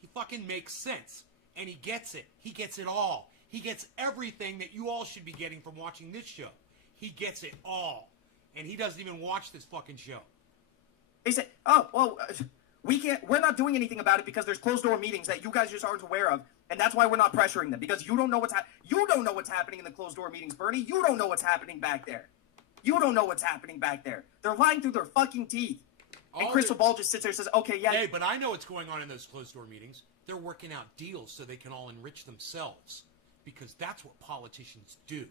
He fucking makes sense. And he gets it. He gets it all. He gets everything that you all should be getting from watching this show. He gets it all. And he doesn't even watch this fucking show. They say, we're not doing anything about it because there's closed-door meetings that you guys just aren't aware of, and that's why we're not pressuring them, because you don't know what's happening in the closed-door meetings, Bernie. You don't know what's happening back there. They're lying through their fucking teeth. And Crystal Ball just sits there and says, okay, yeah. Hey, but I know what's going on in those closed-door meetings. They're working out deals so they can all enrich themselves, because that's what politicians do.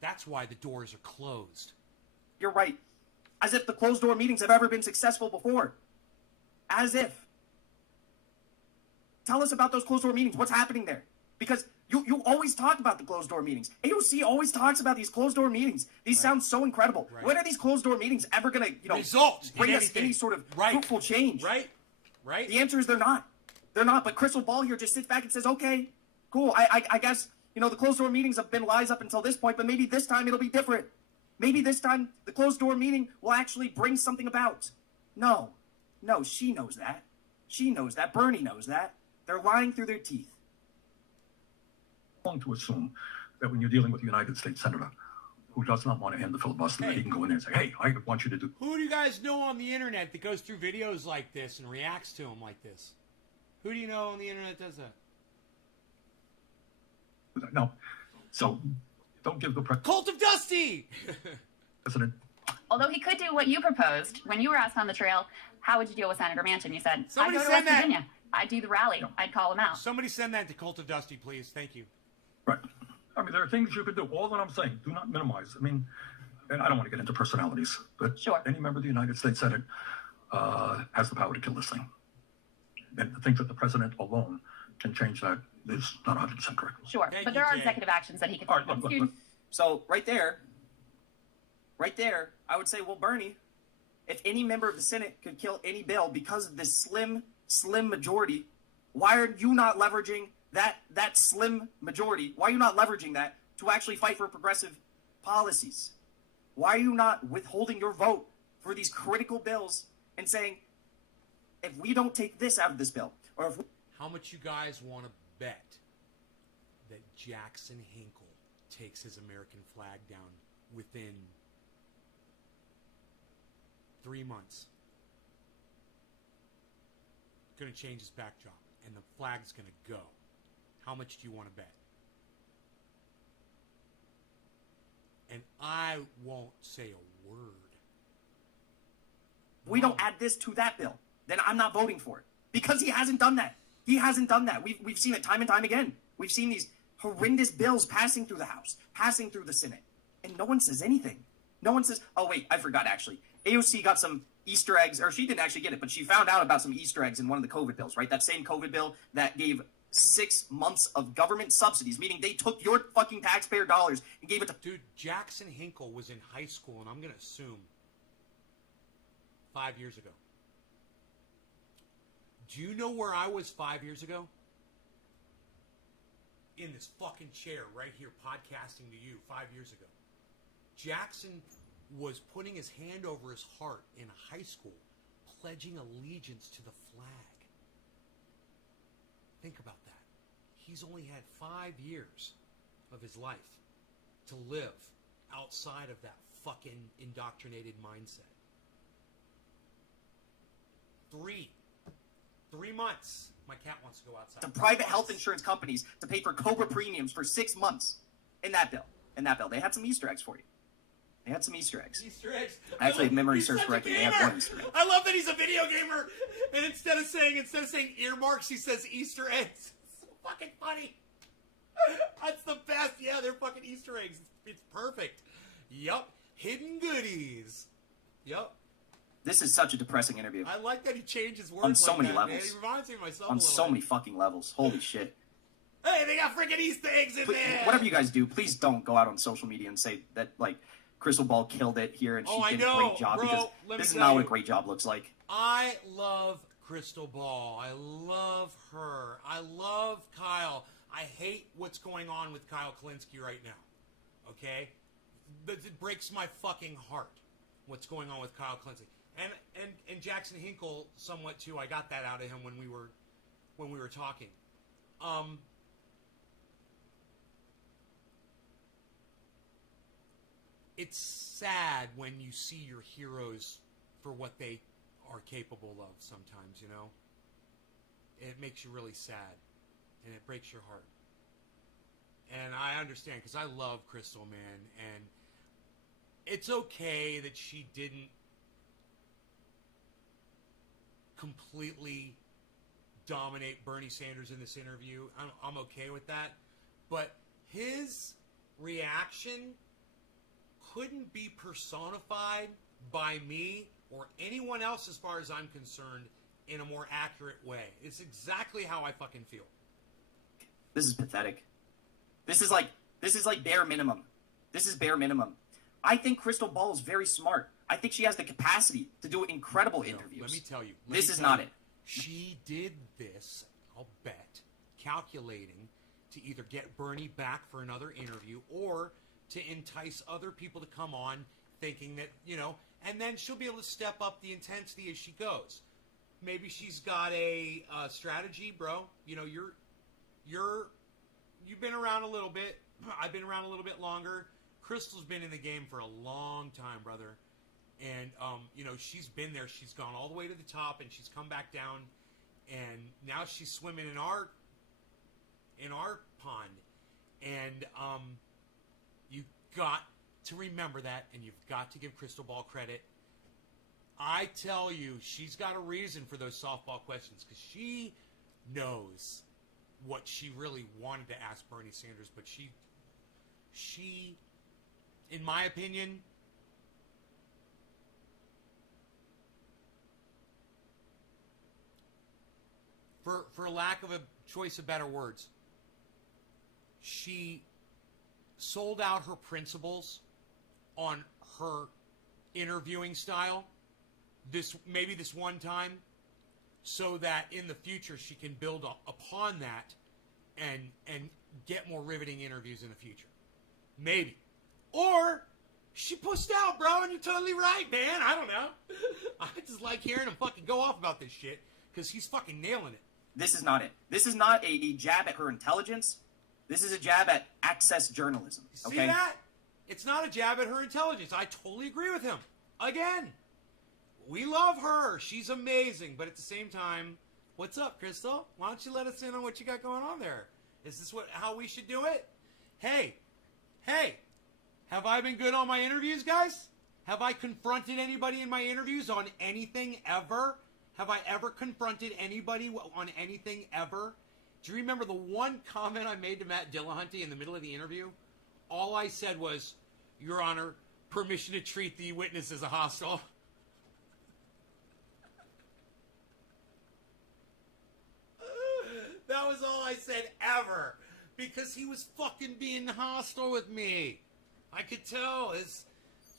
That's why the doors are closed. You're right. As if the closed-door meetings have ever been successful before. As if. Tell us about those closed-door meetings. What's happening there? Because you always talk about the closed-door meetings. AOC always talks about these closed-door meetings. These sound so incredible. Right. When are these closed-door meetings ever going to, result bring us any sort of fruitful change? Right. The answer is they're not. They're not. But Crystal Ball here just sits back and says, okay, cool. I guess, the closed-door meetings have been lies up until this point, but maybe this time it'll be different. Maybe this time the closed-door meeting will actually bring something about. No, she knows that. Bernie knows that. They're lying through their teeth. Wrong to assume that when you're dealing with a United States senator who does not want to end the filibuster, that he can go in there and say, hey, I want you to do. Who do you guys know on the internet that goes through videos like this and reacts to them like this? Who do you know on the internet that does that? No. So don't give the Cult of Dusty! president. Although he could do what you proposed when you were asked on the trail, how would you deal with Senator Manchin? You said, Somebody I'd go to send West that. Virginia. I'd do the rally. I'd call him out. Somebody send that to Cult of Dusty, please. Thank you. Right. I mean, there are things you could do. All that I'm saying, do not minimize. I mean, and I don't want to get into personalities, but Sure. any member of the United States Senate has the power to kill this thing. And to think that the president alone can change that is not 100% correct. Sure. Thank But you, there are Jay. executive actions that he could All take. right, look. So right there, I would say, well, Bernie, if any member of the Senate could kill any bill because of this slim majority, why are you not leveraging that slim majority? Why are you not leveraging that to actually fight for progressive policies? Why are you not withholding your vote for these critical bills and saying, if we don't take this out of this bill, or if we How much you guys want to bet that Jackson Hinkle takes his American flag down within 3 months? Going to change his backdrop, and the flag's going to go. How much do you want to bet? And I won't say a word. we don't add this to that bill, then I'm not voting for it. Because he hasn't done that. He hasn't done that. We've seen it time and time again. We've seen these horrendous bills passing through the House, passing through the Senate, and no one says anything. No one says, oh, wait, I forgot, actually. AOC got some Easter eggs, or she didn't actually get it, but she found out about some Easter eggs in one of the COVID bills, right? That same COVID bill that gave 6 months of government subsidies, meaning they took your fucking taxpayer dollars and gave it to... Dude, Jackson Hinkle was in high school, and I'm going to assume 5 years ago. Do you know where I was 5 years ago? In this fucking chair right here podcasting to you 5 years ago. Jackson was putting his hand over his heart in high school, pledging allegiance to the flag. Think about that. He's only had 5 years of his life to live outside of that fucking indoctrinated mindset. 3 months. My cat wants to go outside. to private health insurance companies to pay for COBRA premiums for 6 months in that bill. They had some Easter eggs for you. They had some Easter eggs. Easter eggs. Actually, if memory He's serves such a correctly, they have gamer. one Easter egg. I love that he's a video gamer, and instead of saying earmarks, he says Easter eggs. It's so fucking funny. That's the best. Yeah, they're fucking Easter eggs. It's perfect. Yup. Hidden goodies. Yup. This is such a depressing interview. I like that he changes words On so like many that, levels. Man. He reminds me of myself a On little so bit. many fucking levels. Holy shit. Hey, they got freaking Easter eggs in Please, there. whatever you guys do, please don't go out on social media and say that, like, Crystal Ball killed it here and she Oh, I did know, a great job, bro. because Let this me is tell not what you. a great job looks like. I love Crystal Ball. I love her. I love Kyle. I hate what's going on with Kyle Kalinske right now. Okay? But it breaks my fucking heart what's going on with Kyle Kalinske. And Jackson Hinkle somewhat too. I got that out of him when we were talking. It's sad when you see your heroes for what they are capable of sometimes, you know? It makes you really sad, and it breaks your heart. And I understand, because I love Crystal, man, and it's okay that she didn't completely dominate Bernie Sanders in this interview. I'm okay with that. But his reaction couldn't be personified by me or anyone else, as far as I'm concerned, in a more accurate way. It's exactly how I fucking feel. This is pathetic. This is like bare minimum. This is bare minimum. I think Crystal Ball is very smart. I think she has the capacity to do incredible interviews. Let me tell you. This is not it. She did this, I'll bet, calculating to either get Bernie back for another interview or to entice other people to come on, thinking that, you know, and then she'll be able to step up the intensity as she goes. maybe she's got a strategy, bro. You know, you've been around a little bit. I've been around a little bit longer. Crystal's been in the game for a long time, brother. And, you know, she's been there. She's gone all the way to the top, and she's come back down. And now she's swimming in our pond. And you've got to remember that, and you've got to give Crystal Ball credit. I tell you, she's got a reason for those softball questions, because she knows what she really wanted to ask Bernie Sanders, but she, in my opinion, for lack of a choice of better words, she sold out her principles on her interviewing style maybe this one time, so that in the future she can build upon that and get more riveting interviews in the future. Maybe. Or she pushed out, bro, and you're totally right, man. I don't know. I just like hearing him fucking go off about this shit, because he's fucking nailing it. This is not it. This is not a jab at her intelligence. This is a jab at access journalism. Okay? See that? It's not a jab at her intelligence. I totally agree with him. Again, we love her. She's amazing. But at the same time, what's up, Crystal? Why don't you let us in on what you got going on there? Is this how we should do it? Hey, have I been good on my interviews, guys? Have I confronted anybody in my interviews on anything ever? Have I ever confronted anybody on anything ever? Do you remember the one comment I made to Matt Dillahunty in the middle of the interview? All I said was, Your Honor, permission to treat the witness as a hostile. That was all I said ever. Because he was fucking being hostile with me. I could tell his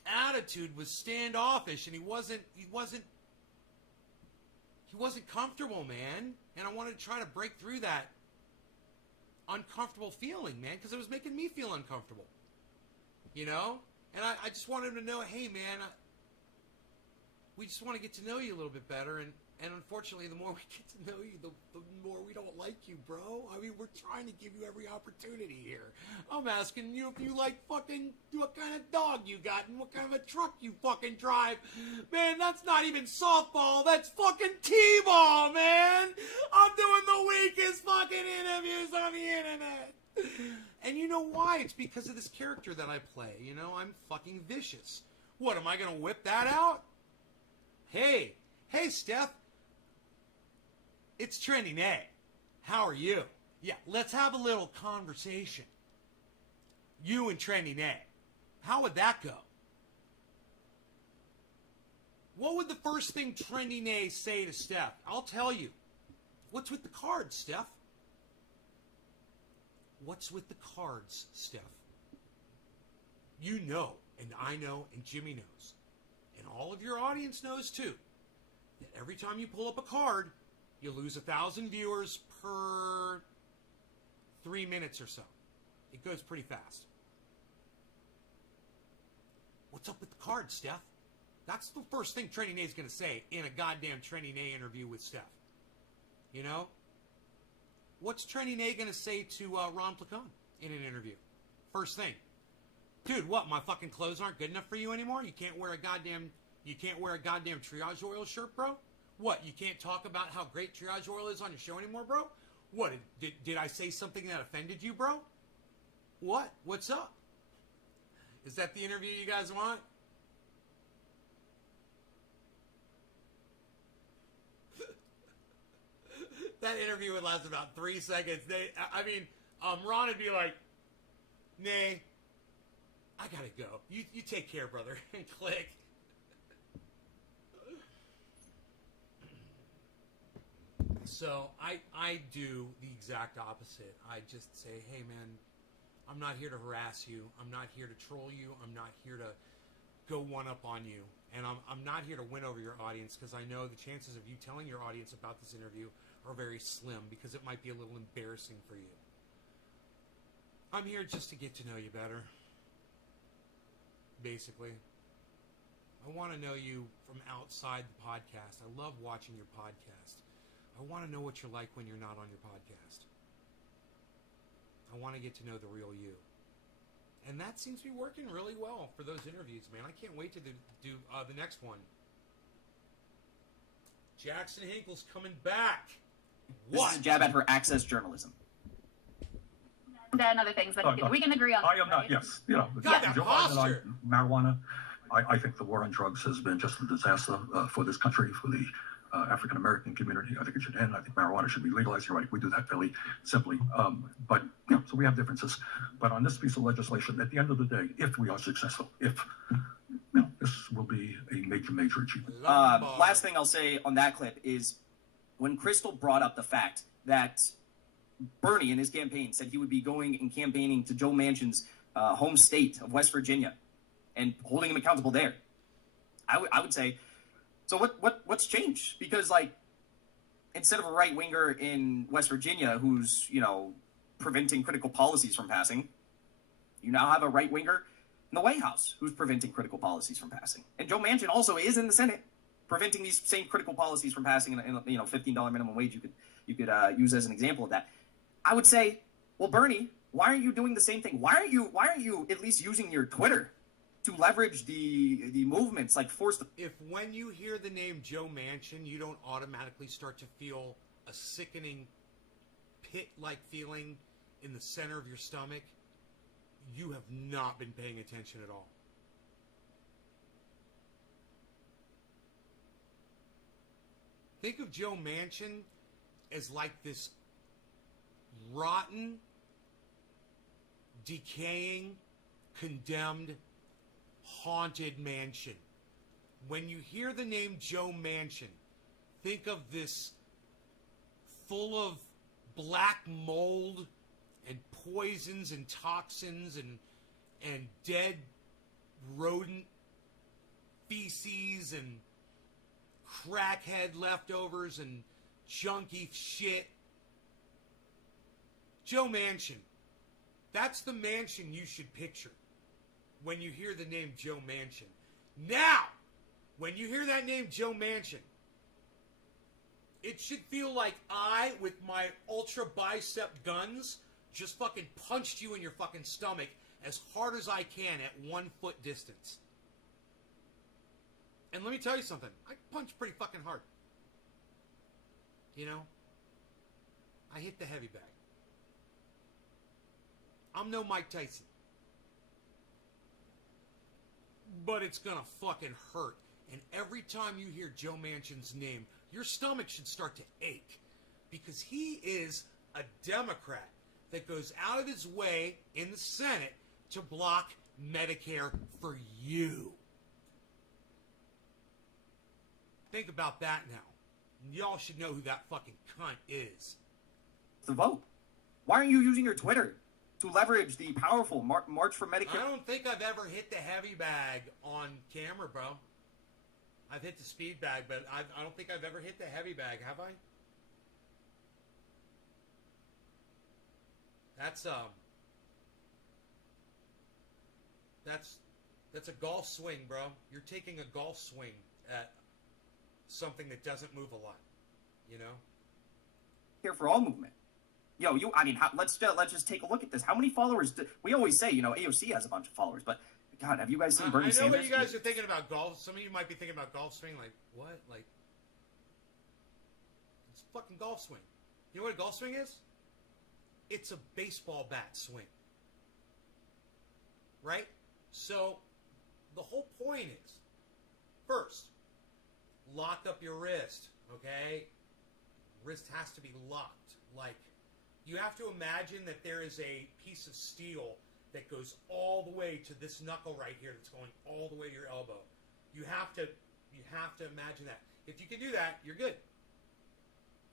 attitude was standoffish, and he wasn't comfortable, man. And I wanted to try to break through that uncomfortable feeling, man, because it was making me feel uncomfortable. You know? And I just wanted him to know, hey, man, we just want to get to know you a little bit better. And unfortunately, the more we get to know you, the more we don't like you, bro. I mean, we're trying to give you every opportunity here. I'm asking you if you like fucking what kind of dog you got and what kind of a truck you fucking drive. Man, that's not even softball. That's fucking T-ball, man. I'm doing the weakest fucking interviews on the internet. And you know why? It's because of this character that I play. You know, I'm fucking vicious. What, am I going to whip that out? Hey, Steph. It's Trending A. How are you? Yeah, let's have a little conversation. You and Trending A. How would that go? What would the first thing Trending A say to Steph? I'll tell you. What's with the cards, Steph? What's with the cards, Steph? You know, and I know, and Jimmy knows, and all of your audience knows too, that every time you pull up a card, you lose 1,000 viewers per 3 minutes or so. It goes pretty fast. What's up with the card, Steph? That's the first thing Trending A is going to say in a goddamn Trending A interview with Steph. You know? What's Trending A going to say to Ron Placone in an interview? First thing. Dude, what? My fucking clothes aren't good enough for you anymore? You can't wear a goddamn Triage Oil shirt, bro? What, you can't talk about how great Triage Oil is on your show anymore, bro? What, did I say something that offended you, bro? What? What's up? Is that the interview you guys want? That interview would last about 3 seconds. Ron would be like, Nay, I gotta go. You take care, brother. And click. So I do the exact opposite. I just say, hey man, I'm not here to harass you. I'm not here to troll you. I'm not here to go one up on you. And I'm not here to win over your audience, because I know the chances of you telling your audience about this interview are very slim, because it might be a little embarrassing for you. I'm here just to get to know you better. Basically. I want to know you from outside the podcast. I love watching your podcast. I want to know what you're like when you're not on your podcast. I want to get to know the real you. And that seems to be working really well for those interviews, man. I can't wait to do the next one. Jackson Hinkle's coming back. This is a jab at her access journalism. And other things that we can agree on. I am not, right? yes. You know, God, that Joe Biden and posture. marijuana, I think the war on drugs has been just a disaster for this country, for the African-American community. I think it should end. I think marijuana should be legalized. You're right. We do that fairly simply. But, you know, so we have differences. But on this piece of legislation, at the end of the day, if we are successful, you know, this will be a major, major achievement. Last thing I'll say on that clip is when Crystal brought up the fact that Bernie in his campaign said he would be going and campaigning to Joe Manchin's home state of West Virginia and holding him accountable there. I would say, so what's changed? Because, like, instead of a right winger in West Virginia who's, you know, preventing critical policies from passing, you now have a right winger in the White House who's preventing critical policies from passing. And Joe Manchin also is in the Senate preventing these same critical policies from passing. And you know, $15 minimum wage you could use as an example of that. I would say, well, Bernie, why aren't you doing the same thing? Why aren't you at least using your Twitter to leverage the movements, like force the... If when you hear the name Joe Manchin, you don't automatically start to feel a sickening pit-like feeling in the center of your stomach, you have not been paying attention at all. Think of Joe Manchin as like this rotten, decaying, condemned, haunted mansion. When you hear the name Joe Manchin, think of this full of black mold and poisons and toxins and dead rodent feces and crackhead leftovers and junky shit. Joe Manchin. That's the mansion you should picture when you hear the name Joe Manchin. Now, when you hear that name Joe Manchin, it should feel like I, with my ultra bicep guns, just fucking punched you in your fucking stomach as hard as I can at 1 foot distance. And let me tell you something. I punch pretty fucking hard. You know? I hit the heavy bag. I'm no Mike Tyson. But it's gonna fucking hurt. And every time you hear Joe Manchin's name, your stomach should start to ache. Because he is a Democrat that goes out of his way in the Senate to block Medicare for you. Think about that now. Y'all should know who that fucking cunt is. The vote. Why aren't you using your Twitter to leverage the powerful March for Medicare? I don't think I've ever hit the heavy bag on camera, bro. I've hit the speed bag, but I don't think I've ever hit the heavy bag, have I? That's a golf swing, bro. You're taking a golf swing at something that doesn't move a lot, you know? Here for all movement. Yo, let's just take a look at this. How many followers? We always say, you know, AOC has a bunch of followers, but God, have you guys seen Bernie Sanders? I know Sanders? what you guys are thinking about golf. Some of you might be thinking about golf swing. Like, what? Like, it's a fucking golf swing. You know what a golf swing is? It's a baseball bat swing. Right? So, the whole point is, first, lock up your wrist, okay? Wrist has to be locked. Like, you have to imagine that there is a piece of steel that goes all the way to this knuckle right here that's going all the way to your elbow. You have to imagine that. If you can do that, you're good.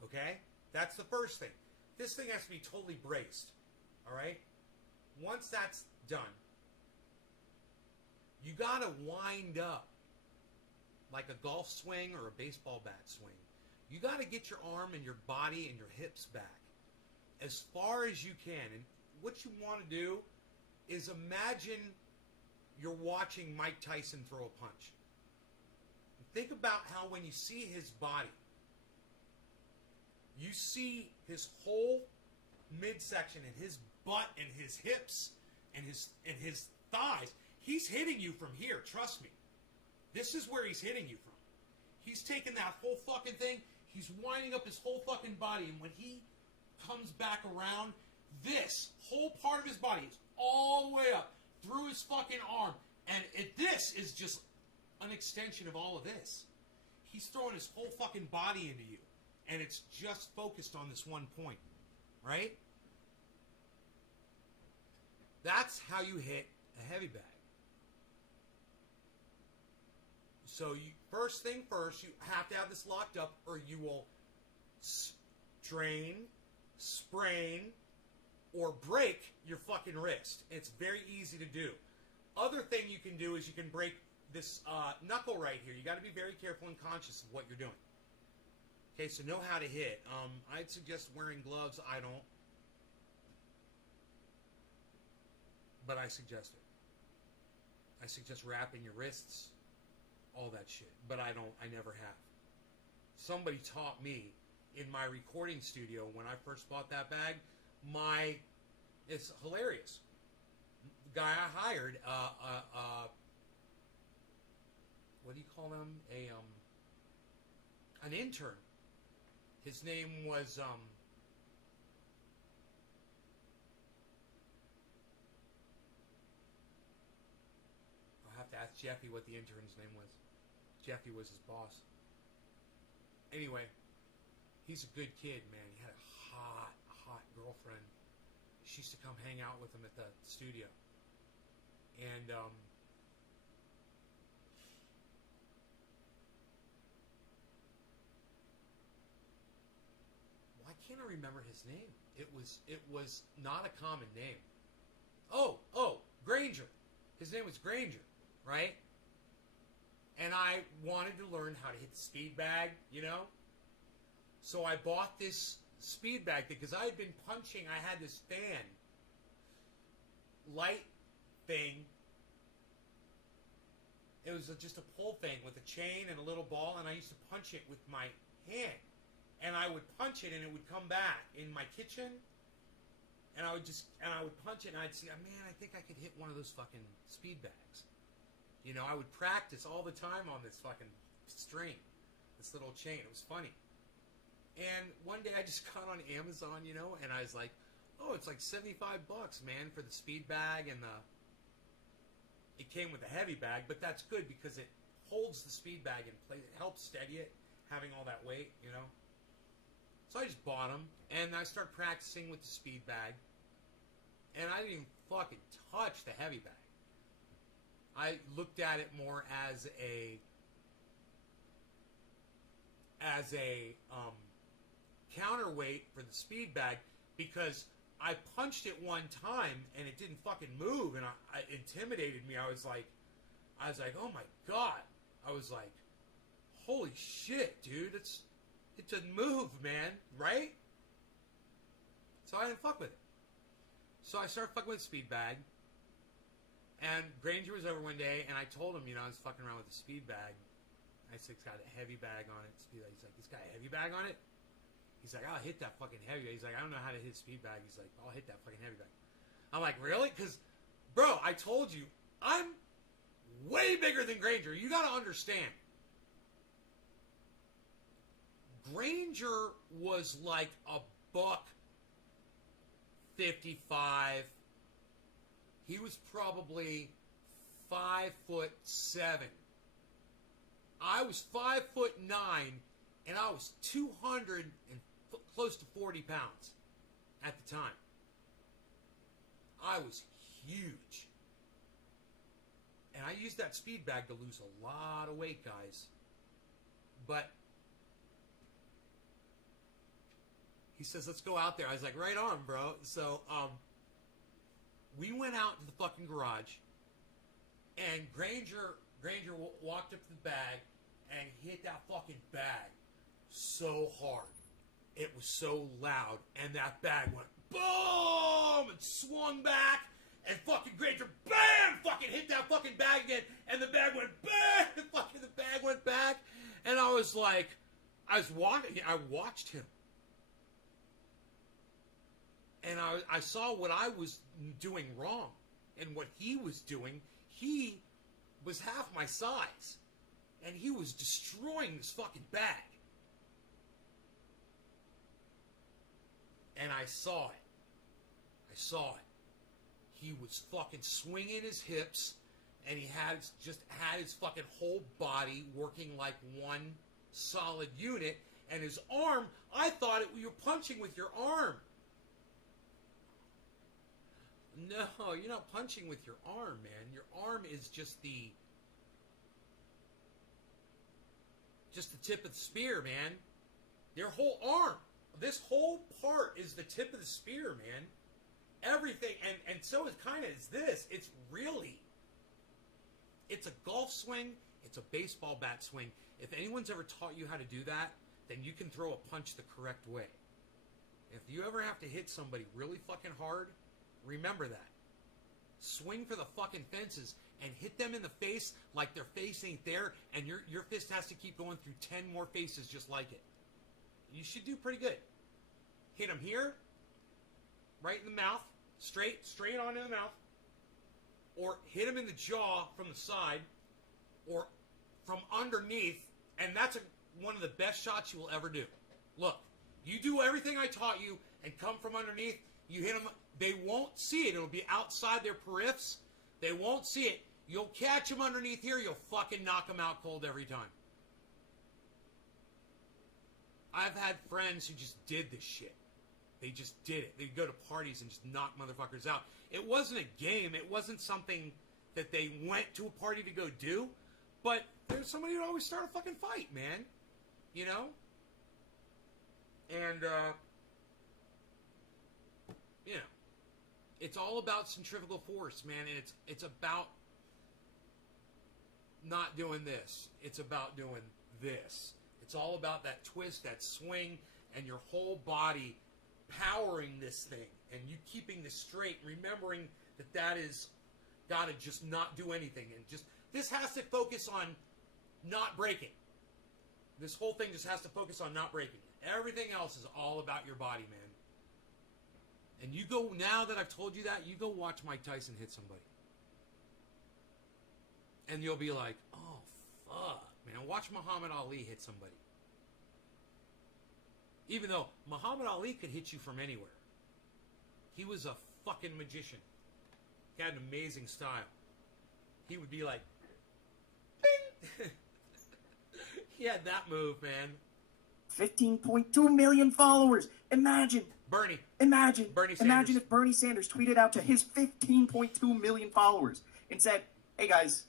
Okay? That's the first thing. This thing has to be totally braced. All right? Once that's done, you got to wind up like a golf swing or a baseball bat swing. You got to get your arm and your body and your hips back as far as you can. And what you want to do is imagine you're watching Mike Tyson throw a punch. think about how when you see his body, you see his whole midsection and his butt and his hips and his thighs. He's hitting you from here, trust me. This is where he's hitting you from. He's taking that whole fucking thing, he's winding up his whole fucking body, and when he comes back around, this whole part of his body is all the way up through his fucking arm, and this is just an extension of all of this. He's throwing his whole fucking body into you, and it's just focused on this one point, right? That's how you hit a heavy bag. So first thing first, you have to have this locked up, or you will strain, sprain, or break your fucking wrist. It's very easy to do. Other thing you can do is you can break this knuckle right here. You got to be very careful and conscious of what you're doing. Okay, so know how to hit. I'd suggest wearing gloves. I don't, but I suggest it. I suggest wrapping your wrists, all that shit. But I don't. I never have. Somebody taught me in my recording studio when I first bought that bag. It's hilarious. The guy I hired, what do you call them? An intern. His name was I'll have to ask Jeffy what the intern's name was. Jeffy was his boss. Anyway, he's a good kid, man. He had a hot girlfriend. She used to come hang out with him at the studio. And why can't I remember his name? It was not a common name. Oh, Granger. His name was Granger, right? And I wanted to learn how to hit the speed bag, you know? So I bought this speed bag because I had been punching. I had this fan light thing. It was just a pull thing with a chain and a little ball, and I used to punch it with my hand. And I would punch it, and it would come back in my kitchen. And I would punch it, and I'd see, man, I think I could hit one of those fucking speed bags. You know, I would practice all the time on this fucking string, this little chain. It was funny. And one day I just got on Amazon, you know, and I was like, oh, it's like $75, man, for the speed bag, and it came with a heavy bag, but that's good because it holds the speed bag in place. It helps steady it, having all that weight, you know. So I just bought them, and I started practicing with the speed bag, and I didn't even fucking touch the heavy bag. I looked at it more as a counterweight for the speed bag, because I punched it one time and it didn't fucking move, and it intimidated me. I was like, oh my god. I was like, holy shit, dude, it doesn't move, man, right? So I didn't fuck with it. So I started fucking with the speed bag. And Granger was over one day, and I told him, you know, I was fucking around with the speed bag. I said, it's got a heavy bag on it. He's like, it's got a heavy bag on it? He's like, I'll hit that fucking heavy bag. He's like, I don't know how to hit a speed bag. He's like, I'll hit that fucking heavy bag. I'm like, really? Because, bro, I told you, I'm way bigger than Granger. You got to understand. Granger was like a $155. He was probably 5'7". I was 5'9", and I was 200 and close to 40 pounds at the time. I was huge. And I used that speed bag to lose a lot of weight, guys. But he says, let's go out there. I was like, right on, bro. So, we went out to the fucking garage, and Granger walked up to the bag and hit that fucking bag so hard. It was so loud, and that bag went boom and swung back, and fucking Granger, bam, fucking hit that fucking bag again, and the bag went bam, and fucking the bag went back, and I was like, I watched him, and I saw what I was doing wrong, and what he was doing. He was half my size, and he was destroying this fucking bag, and I saw it. He was fucking swinging his hips, and he had his fucking whole body working like one solid unit, and his arm, I thought you were punching with your arm. No, you're not punching with your arm, man. Your arm is just the tip of the spear, man. Your whole arm. This whole part is the tip of the spear, man. Everything, and so it kind of is this. It's a golf swing. It's a baseball bat swing. If anyone's ever taught you how to do that, then you can throw a punch the correct way. If you ever have to hit somebody really fucking hard, remember that. Swing for the fucking fences and hit them in the face like their face ain't there, and your fist has to keep going through 10 more faces just like it. You should do pretty good. Hit them here, right in the mouth, straight on in the mouth, or hit him in the jaw from the side, or from underneath, and that's one of the best shots you will ever do. Look, you do everything I taught you and come from underneath, you hit them, they won't see it. It'll be outside their periffs. They won't see it. You'll catch them underneath here, you'll fucking knock them out cold every time. I've had friends who just did this shit. They just did it. They'd go to parties and just knock motherfuckers out. It wasn't a game. It wasn't something that they went to a party to go do. But there's somebody who always start a fucking fight, man. You know? And, you know, it's all about centrifugal force, man. And it's about not doing this. It's about doing this. It's all about that twist, that swing, and your whole body powering this thing, and you keeping this straight, remembering that is got to just not do anything, and just this has to focus on not breaking. This whole thing just has to focus on not breaking. Everything else is all about your body, man. And you go, now that I've told you that, you go watch Mike Tyson hit somebody, and you'll be like, oh fuck, man. Watch Muhammad Ali hit somebody. Even though Muhammad Ali could hit you from anywhere. He was a fucking magician. He had an amazing style. He would be like, bing! He had that move, man. 15.2 million followers. Imagine Bernie Imagine if Bernie Sanders tweeted out to his 15.2 million followers and said, hey guys,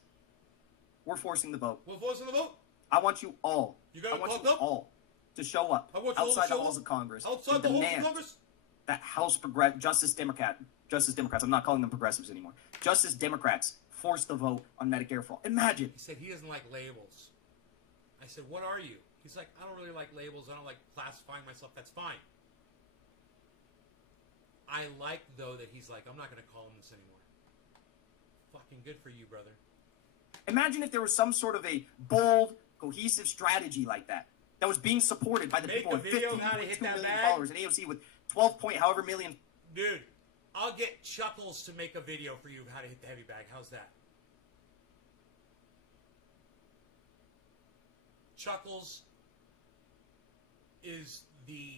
we're forcing the vote. We're forcing the vote? I want you all. I want you all to show up outside the halls of Congress. Outside the halls of Congress? That House Justice Democrats, I'm not calling them progressives anymore. Justice Democrats force the vote on Medicare for all. Imagine. He said he doesn't like labels. I said, what are you? He's like, I don't really like labels. I don't like classifying myself. That's fine. I like, though, that he's like, I'm not going to call him this anymore. Fucking good for you, brother. Imagine if there was some sort of a bold, cohesive strategy like that was being supported by the people with 15.2 million followers and AOC with 12 point however million. Dude, I'll get Chuckles to make a video for you of how to hit the heavy bag. How's that? Chuckles is the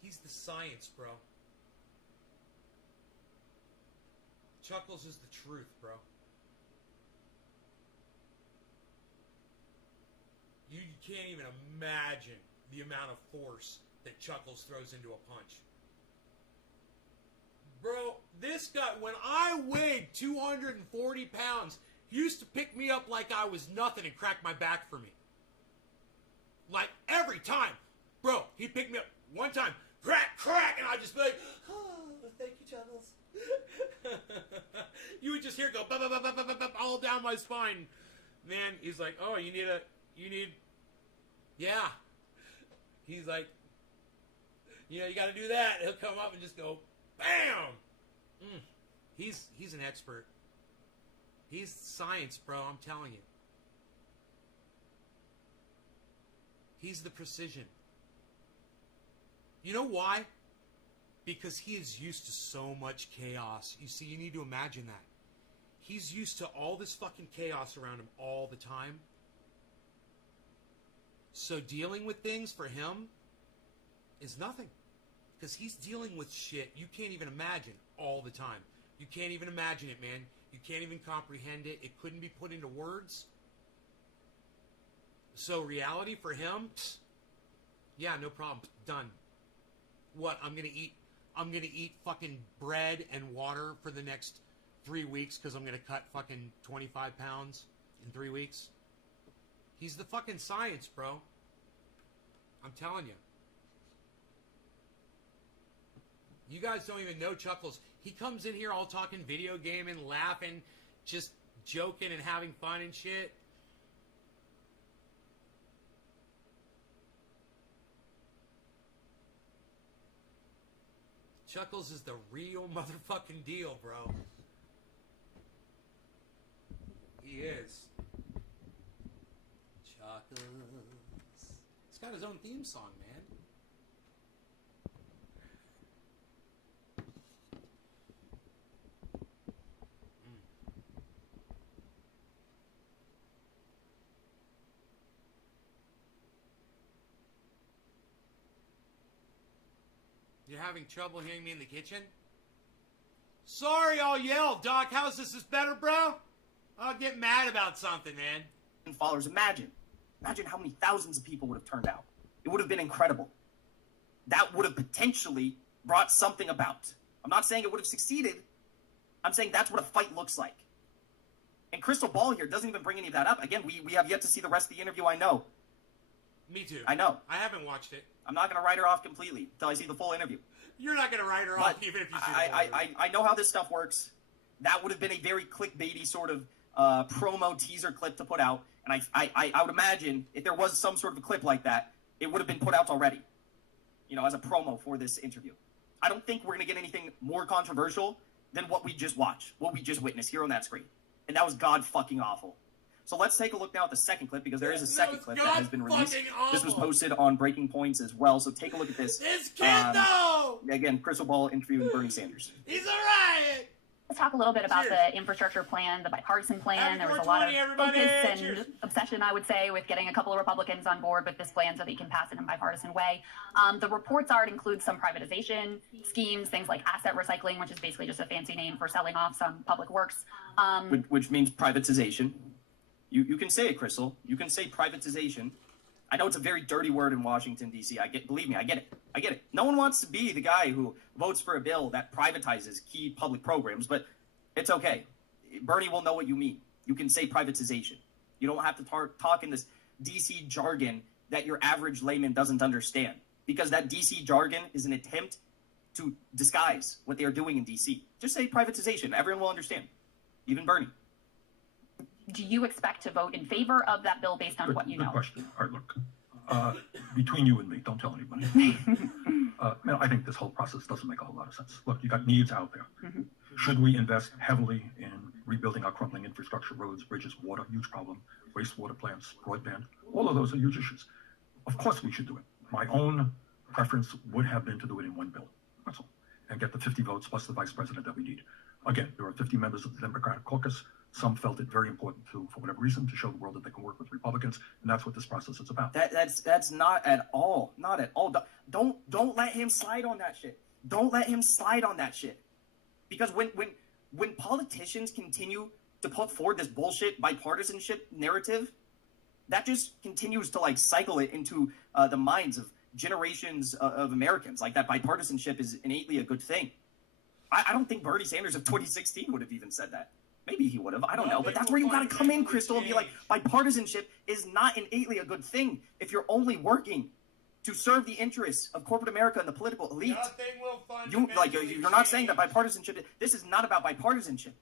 he's the science, bro. Chuckles is the truth, bro. You can't even imagine the amount of force that Chuckles throws into a punch. Bro, this guy, when I weighed 240 pounds, he used to pick me up like I was nothing and crack my back for me. Like, every time. Bro, he'd pick me up one time, crack, and I'd just be like, oh, thank you, Chuckles. You would just hear it go all down my spine. Man, he's like, oh, you need, yeah. He's like, you got to do that. He'll come up and just go, bam. He's an expert. He's science, bro. I'm telling you. He's the precision. You know why? Because he is used to so much chaos. You see, you need to imagine that. He's used to all this fucking chaos around him all the time. So dealing with things for him is nothing. Because he's dealing with shit you can't even imagine all the time. You can't even imagine it, man. You can't even comprehend it. It couldn't be put into words. So reality for him, yeah, no problem. Done. What? I'm gonna eat fucking bread and water for the next 3 weeks because I'm gonna cut fucking 25 pounds in 3 weeks. He's the fucking science, bro. I'm telling you. You guys don't even know Chuckles. He comes in here all talking video gaming, laughing, just joking and having fun and shit. Chuckles is the real motherfucking deal, bro. He is. Chuckles. He's got his own theme song, man. You're having trouble hearing me in the kitchen? Sorry, I'll yell. Doc, how's this? Is better, bro? I'll get mad about something, man. Followers, imagine how many thousands of people would have turned out. It would have been incredible. That would have potentially brought something about. I'm not saying it would have succeeded. I'm saying that's what a fight looks like. And Crystal Ball here doesn't even bring any of that up. Again, we have yet to see the rest of the interview, I know. Me too. I know. I haven't watched it. I'm not going to write her off completely until I see the full interview. You're not going to write her off even if you see the full interview. I know how this stuff works. That would have been a very clickbaity sort of promo teaser clip to put out. And I would imagine if there was some sort of a clip like that, it would have been put out already, as a promo for this interview. I don't think we're going to get anything more controversial than what we just watched, what we just witnessed here on that screen. And that was god fucking awful. So let's take a look now at the second clip, because there is a second clip that has been released. This was posted on Breaking Points as well, so take a look at this. This kid, though! Again, Crystal Ball interviewing Bernie Sanders. He's a riot! Let's talk a little bit about the infrastructure plan, the bipartisan plan. There was a lot of focus and obsession, I would say, with getting a couple of Republicans on board with this plan so that you can pass it in a bipartisan way. The reports are it includes some privatization schemes, things like asset recycling, which is basically just a fancy name for selling off some public works. Which means privatization. You can say it, Crystal. You can say privatization. I know it's a very dirty word in Washington, D.C. Believe me, I get it. No one wants to be the guy who votes for a bill that privatizes key public programs, but it's okay. Bernie will know what you mean. You can say privatization. You don't have to talk in this D.C. jargon that your average layman doesn't understand, because that D.C. jargon is an attempt to disguise what they are doing in D.C. Just say privatization. Everyone will understand, even Bernie. Do you expect to vote in favor of that bill based on what you know? Good question. All right, look, between you and me, don't tell anybody. I think this whole process doesn't make a whole lot of sense. Look, you got needs out there. Mm-hmm. Should we invest heavily in rebuilding our crumbling infrastructure, roads, bridges, water, huge problem, wastewater plants, broadband? All of those are huge issues. Of course we should do it. My own preference would have been to do it in one bill. That's all. And get the 50 votes plus the vice president that we need. Again, there are 50 members of the Democratic caucus. Some felt it very important for whatever reason, to show the world that they can work with Republicans, and that's what this process is about. That's not at all. Not at all. Don't let him slide on that shit. Don't let him slide on that shit. Because when politicians continue to put forward this bullshit bipartisanship narrative, that just continues to cycle it into the minds of generations of Americans. Like that bipartisanship is innately a good thing. I don't think Bernie Sanders of 2016 would have even said that. Maybe he would have. I don't know. But that's where you got to come in, Crystal, and be like, bipartisanship is not innately a good thing if you're only working to serve the interests of corporate America and the political elite. Nothing will You're not saying that bipartisanship. This is not about bipartisanship.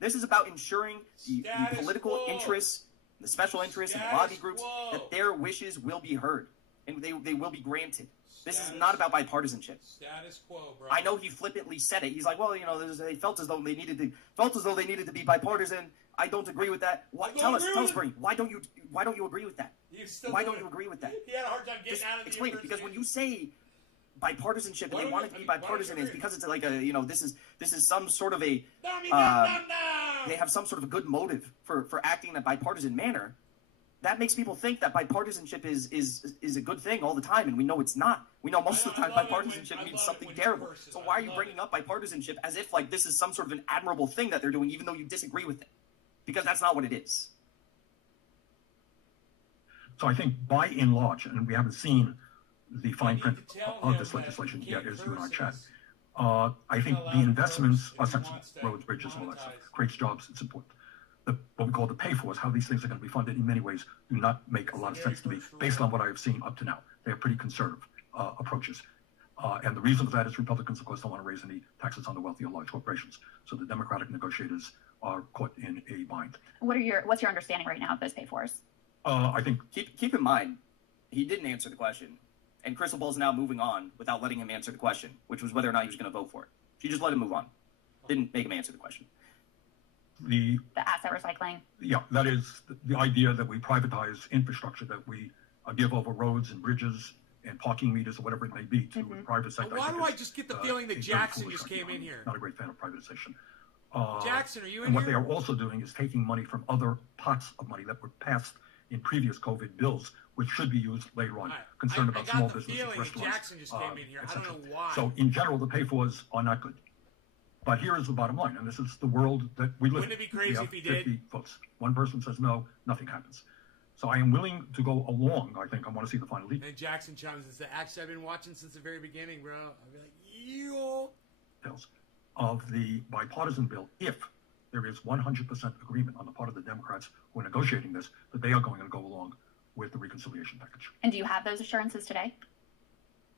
This is about ensuring the political interests, the special interests, and lobby groups that their wishes will be heard and they will be granted. This is not about bipartisanship. Status quo, bro. I know he flippantly said it. He's like, well, they felt as though they needed to be bipartisan. I don't agree with that. Tell us, Bernie. Why don't you agree with that? Why don't you agree with that? He had a hard time getting out of the explain it, because when you say bipartisanship and they want it to be bipartisan, it's because it's like this is some sort of a they have some sort of a good motive for acting in a bipartisan manner. That makes people think that bipartisanship is a good thing all the time, and we know it's not. We know most of the time bipartisanship means something terrible. So why are you bringing up bipartisanship as if like this is some sort of an admirable thing that they're doing, even though you disagree with it? Because that's not what it is. So I think by and large, and we haven't seen the fine print of this legislation yet, as you and I chat, I think the investments are sensible. Roads, bridges, all that stuff. Creates jobs, it's important. What we call the pay-fors, how these things are going to be funded, in many ways do not make a lot of sense to me, based on what I've seen up to now. They are pretty conservative approaches. And the reason for that is Republicans, of course, don't want to raise any taxes on the wealthy or large corporations. So the Democratic negotiators are caught in a bind. What's your understanding right now of those pay-fors? I think... Keep in mind, he didn't answer the question. And Crystal Ball's now moving on without letting him answer the question, which was whether or not he was going to vote for it. She just let him move on. Didn't make him answer the question. The asset recycling. Yeah, that is the idea that we privatize infrastructure, that we give over roads and bridges and parking meters or whatever it may be to the private sector. Why do I just get the feeling that Jackson just came in here? Not a great fan of privatization. Jackson, are you in and what here? they are also doing is taking money from other pots of money that were passed in previous COVID bills, which should be used later on. Concerned about small businesses, restaurants, Jackson just came in here. I don't know why. So in general, the pay-fors are not good. But here is the bottom line, and this is the world that we live in. Wouldn't it be crazy if he did? 50 votes. One person says no, nothing happens. So I am willing to go along. I think I want to see the final lead. And Jackson chimes and says, actually, I've been watching since the very beginning, bro. I'll be like, yo. Of the bipartisan bill, if there is 100% agreement on the part of the Democrats who are negotiating this, that they are going to go along with the reconciliation package. And do you have those assurances today?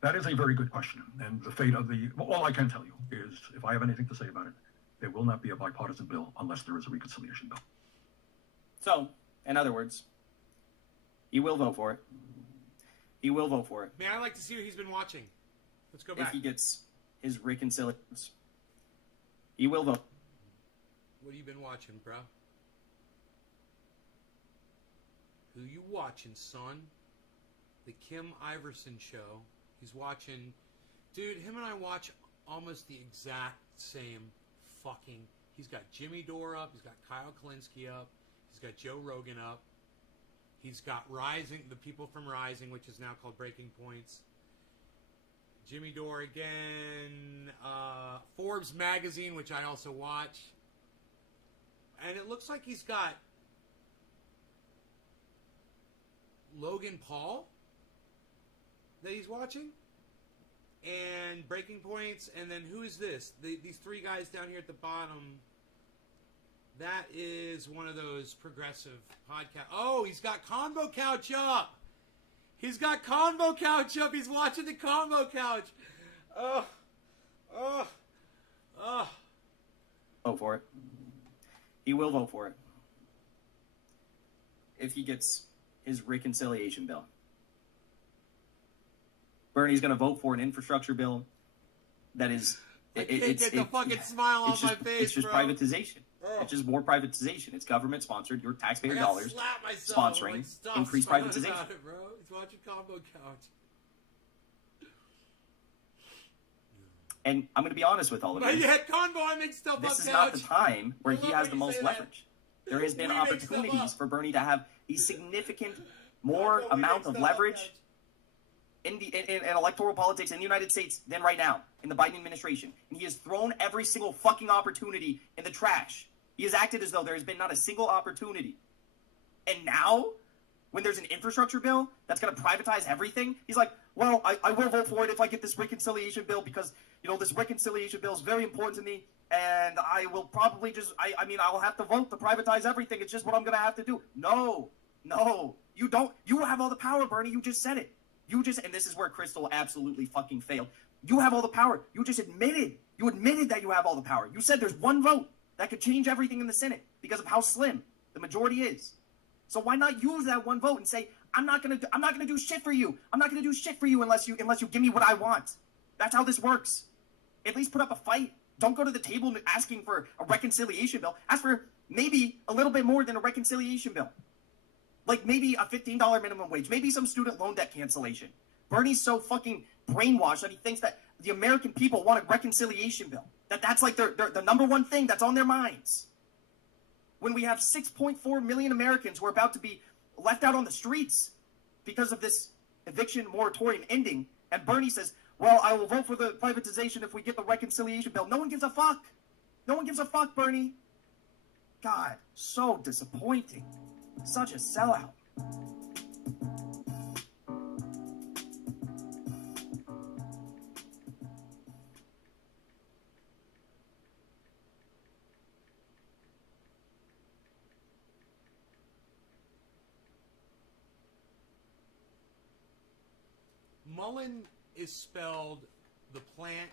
That is a very good question. And the fate of all I can tell you is, if I have anything to say about it, there will not be a bipartisan bill unless there is a reconciliation bill. So, in other words, he will vote for it. He will vote for it. Man, I'd like to see what he's been watching. Let's go back. If he gets his reconciliation, he will vote. What have you been watching, bro? Who you watching, son? The Kim Iverson show. He's watching... Dude, him and I watch almost the exact same fucking... He's got Jimmy Dore up. He's got Kyle Kalinske up. He's got Joe Rogan up. He's got Rising, the people from Rising, which is now called Breaking Points. Jimmy Dore again. Forbes magazine, which I also watch. And it looks like he's got Logan Paul that he's watching. And Breaking Points. And then who is this? These three guys down here at the bottom. That is one of those progressive podcasts. Oh, he's got Convo Couch up. He's got Convo Couch up. He's watching the Convo Couch. Vote for it. He will vote for it. If he gets his reconciliation bill. Bernie's going to vote for an infrastructure bill that is... I can't get the fucking smile off my face, It's just bro. Privatization. It's just more privatization. It's government-sponsored. Your taxpayer dollars sponsoring increased privatization. It, bro. He's watching Combo Couch. And I'm going to be honest with all of you. You had Convo, I make stuff This up, is Couch. not the time where he has the most say that. leverage. There has been We make stuff opportunities up. for Bernie to have a significant more Convo, we amount make of stuff up, leverage Couch. in electoral politics in the United States than right now in the Biden administration. And he has thrown every single fucking opportunity in the trash. He has acted as though there has been not a single opportunity. And now, when there's an infrastructure bill that's going to privatize everything, he's like, well, I will vote for it if I get this reconciliation bill because, this reconciliation bill is very important to me. And I will probably I'll have to vote to privatize everything. It's just what I'm going to have to do. No, you don't. You have all the power, Bernie. You just said it. You just, and this is where Crystal absolutely fucking failed. You have all the power. You just admitted. You admitted that you have all the power. You said there's one vote that could change everything in the Senate because of how slim the majority is. So why not use that one vote and say, I'm not gonna do shit for you. I'm not gonna do shit for you unless you give me what I want. That's how this works. At least put up a fight. Don't go to the table asking for a reconciliation bill. Ask for maybe a little bit more than a reconciliation bill. Like maybe a $15 minimum wage, maybe some student loan debt cancellation. Bernie's so fucking brainwashed that he thinks that the American people want a reconciliation bill. That's like the number one thing that's on their minds. When we have 6.4 million Americans who are about to be left out on the streets because of this eviction moratorium ending, and Bernie says, well, I will vote for the privatization if we get the reconciliation bill. No one gives a fuck. No one gives a fuck, Bernie. God, so disappointing. Such a sellout. Mullen is spelled the plant.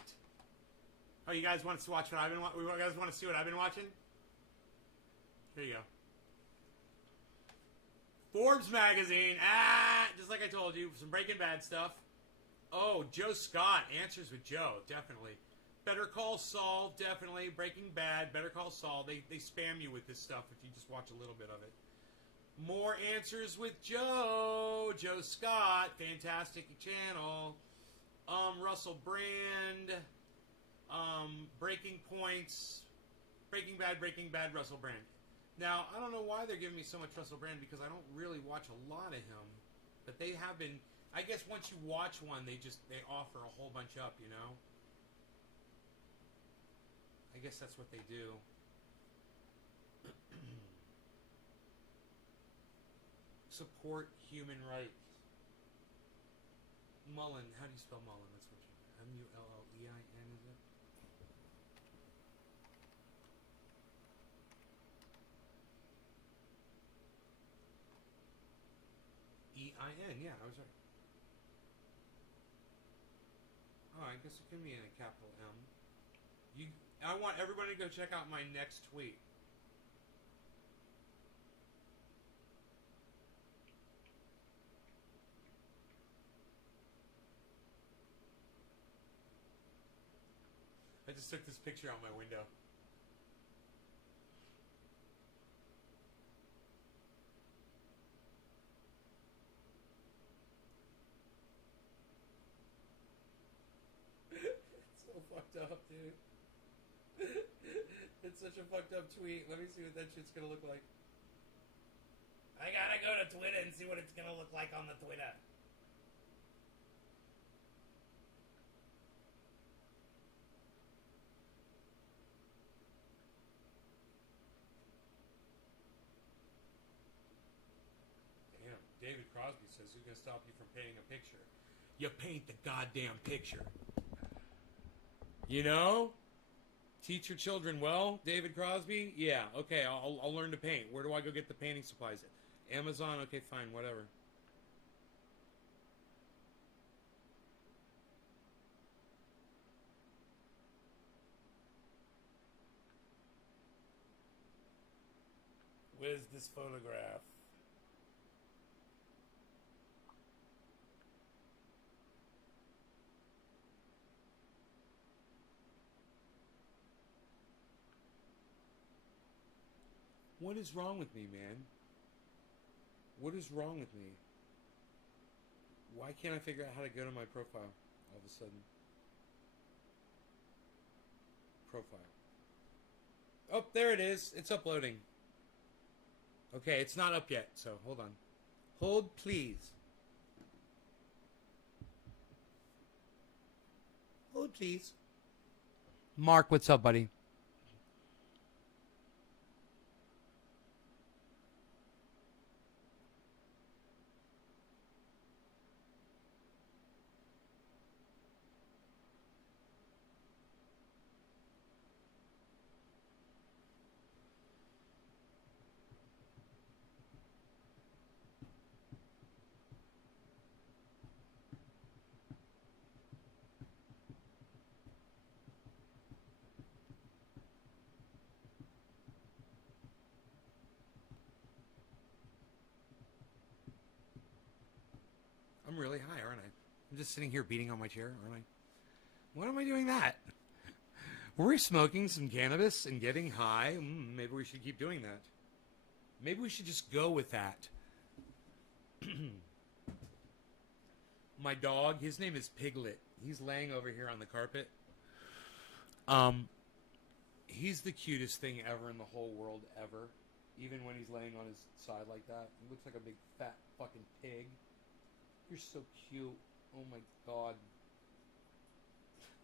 Oh, you guys want to watch what I've been watching? You guys want to see what I've been watching? Here you go. Forbes magazine. Just like I told you, some Breaking Bad stuff. Oh, Joe Scott, Answers with Joe, definitely. Better Call Saul, definitely. Breaking Bad, Better Call Saul. They spam you with this stuff if you just watch a little bit of it. More Answers with Joe. Joe Scott, fantastic channel. Russell Brand. Breaking Points. Breaking Bad, Russell Brand. Now, I don't know why they're giving me so much Russell Brand because I don't really watch a lot of him. But they have been, I guess once you watch one, they offer a whole bunch up, you know? I guess that's what they do. Support human rights. Mullen, how do you spell Mullen? That's what you M-U-L-L-E-I-N, is it? E-I-N, yeah, I was right. Oh, I guess it can be in a capital M. I want everybody to go check out my next tweet. I just took this picture out my window. It's so fucked up, dude. It's such a fucked up tweet. Let me see what that shit's gonna look like. I gotta go to Twitter and see what it's gonna look like on the Twitter. Damn, David Crosby says, who's gonna stop you from painting a picture? You paint the goddamn picture. You know? Teach your children well, David Crosby? Yeah, okay, I'll learn to paint. Where do I go get the painting supplies? Amazon? Okay, fine, whatever. Where's this photograph? What is wrong with me, man? What is wrong with me? Why can't I figure out how to go to my profile all of a sudden? Profile. Oh, there it is. It's uploading. Okay, it's not up yet, so hold on. Hold, please. Hold, please. Mark, what's up, buddy? I'm really high, aren't I? I'm just sitting here beating on my chair, aren't I? Why am I doing that? Were we smoking some cannabis and getting high? Maybe we should keep doing that. Maybe we should just go with that. My dog, his name is Piglet. He's laying over here on the carpet. He's the cutest thing ever in the whole world, ever. Even when he's laying on his side like that. He looks like a big fat fucking pig. You're so cute. Oh my god.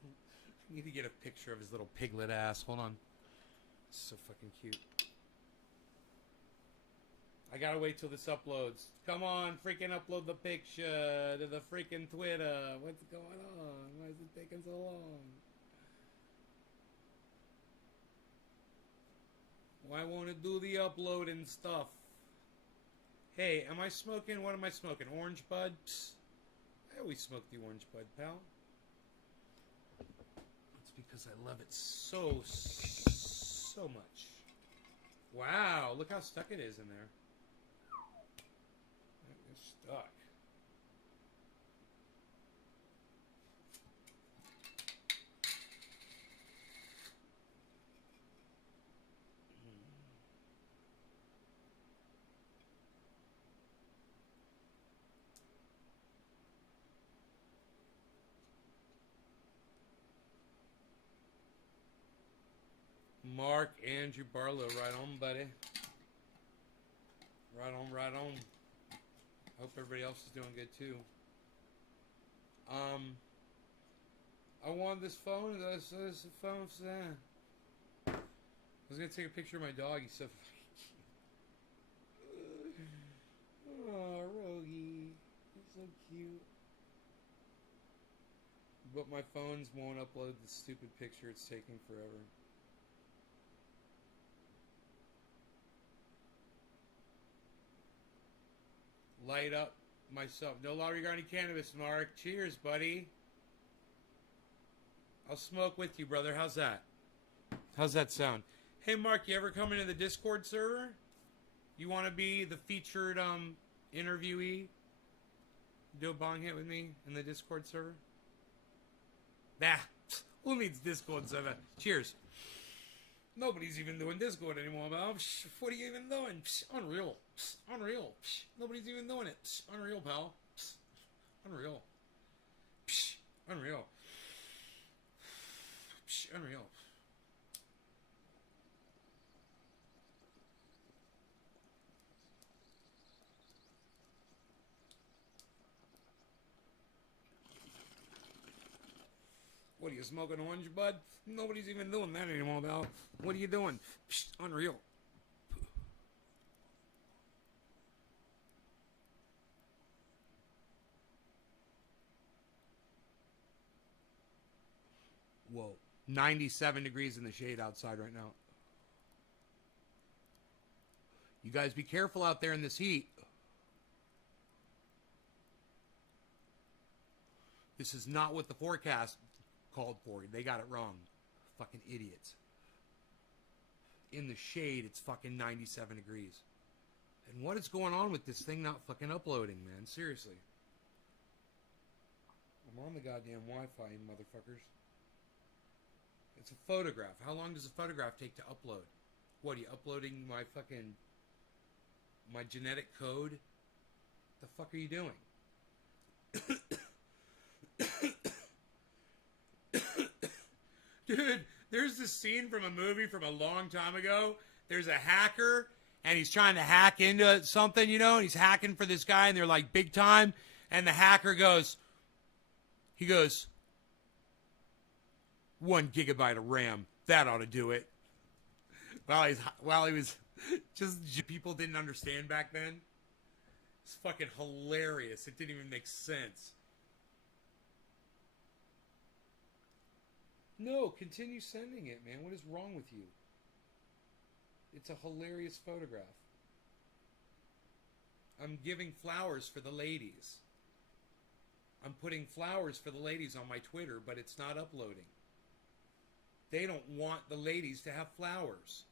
I need to get a picture of his little piglet ass. Hold on. So fucking cute. I gotta wait till this uploads. Come on, freaking upload the picture to the freaking Twitter. What's going on? Why is it taking so long? Why won't it do the uploading stuff? Hey, am I smoking? What am I smoking? Orange bud? Psst. I always smoke the orange bud, pal. It's because I love it so much. Wow, look how stuck it is in there. It's stuck. Mark Andrew Barlow, right on, buddy. Right on, right on. Hope everybody else is doing good too. I want this phone. This phone for that. I was gonna take a picture of my dog. He's so cute. Oh, Rogie, he's so cute. But my phones won't upload the stupid picture. It's taking forever. Light up myself. No law regarding cannabis, Mark. Cheers, buddy. I'll smoke with you, brother. How's that? How's that sound? Hey, Mark, you ever come into the Discord server? You want to be the featured interviewee? Do a bong hit with me in the Discord server? Nah. Who needs Discord server? Cheers. Nobody's even doing Discord anymore, pal. What are you even doing? Unreal. Unreal. Nobody's even doing it. Unreal, pal. Unreal. Unreal. Unreal. What are you smoking, orange bud? Nobody's even doing that anymore, pal. What are you doing? Unreal. Whoa. 97 degrees in the shade outside right now. You guys be careful out there in this heat. This is not what the forecast called for. They got it wrong. Fucking idiots. In the shade, it's fucking 97 degrees. And what is going on with this thing not fucking uploading, man? Seriously. I'm on the goddamn Wi-Fi, you motherfuckers. It's a photograph. How long does a photograph take to upload? What, are you uploading my fucking... my genetic code? The fuck are you doing? Dude, there's this scene from a movie from a long time ago. There's a hacker, and he's trying to hack into something, you know, and he's hacking for this guy, and they're like big time, and the hacker goes, 1 gigabyte of RAM, that ought to do it. While he was just, people didn't understand back then. It's fucking hilarious. It didn't even make sense. No, continue sending it, man. What is wrong with you? It's a hilarious photograph. I'm giving flowers for the ladies. I'm putting flowers for the ladies on my Twitter, but it's not uploading. They don't want the ladies to have flowers.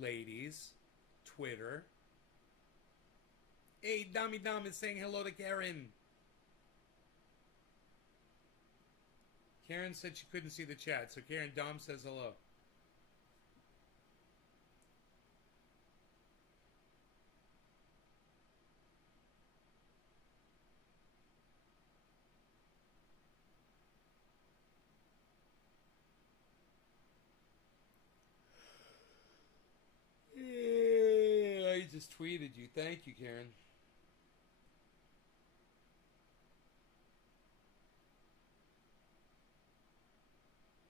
Ladies, Twitter. Hey, Dami Dam is saying hello to Karen. Karen said she couldn't see the chat, so Karen, Dom says hello. I just tweeted you. Thank you, Karen.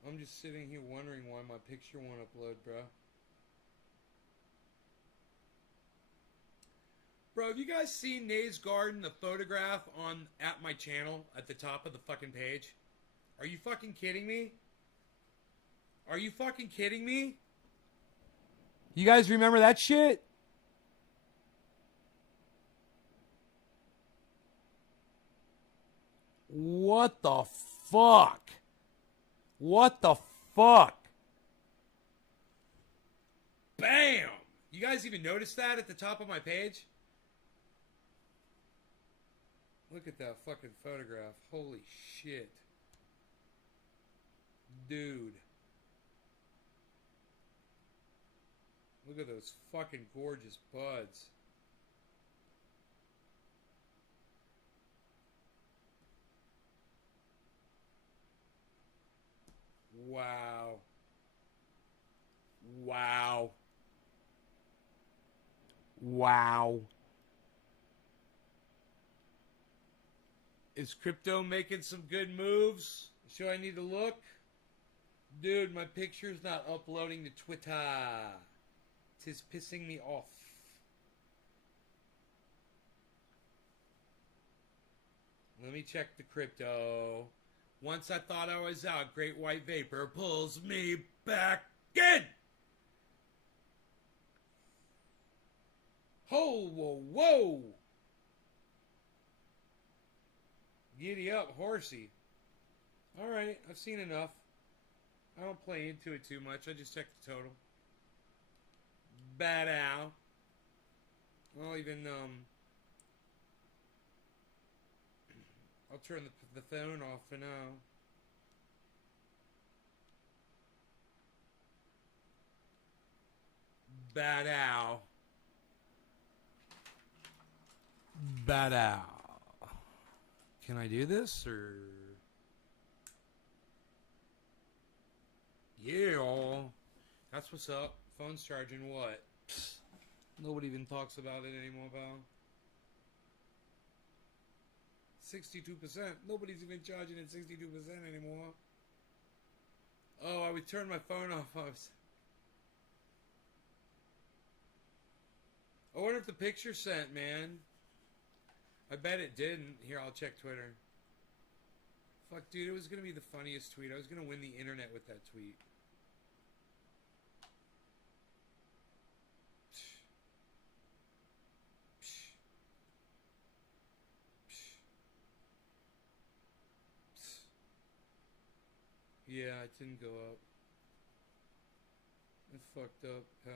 I'm just sitting here wondering why my picture won't upload, bro. Bro, have you guys seen Nays Garden, the photograph at my channel at the top of the fucking page? Are you fucking kidding me? Are you fucking kidding me? You guys remember that shit? What the fuck? What the fuck? Bam! You guys even notice that at the top of my page? Look at that fucking photograph. Holy shit. Dude. Look at those fucking gorgeous buds. Wow. Wow. Wow. Is crypto making some good moves? So I need to look? Dude, my picture's not uploading to Twitter. Tis pissing me off. Let me check the crypto. Once I thought I was out, Great White Vapor pulls me back in. Ho, whoa, whoa. Giddy up, horsey. Alright, I've seen enough. I don't play into it too much. I just check the total. Bad ow. I'll even, I'll turn the phone off for now. Bad ow. Bad ow. Can I do this, or? Yeah. That's what's up. Phone's charging what? Psst. Nobody even talks about it anymore, pal. 62%. Nobody's even charging at 62% anymore. Oh, I would turn my phone off. I wonder if the picture sent, man. I bet it didn't. Here, I'll check Twitter. Fuck, dude, it was going to be the funniest tweet. I was going to win the internet with that tweet. Yeah, it didn't go up. It fucked up, pal.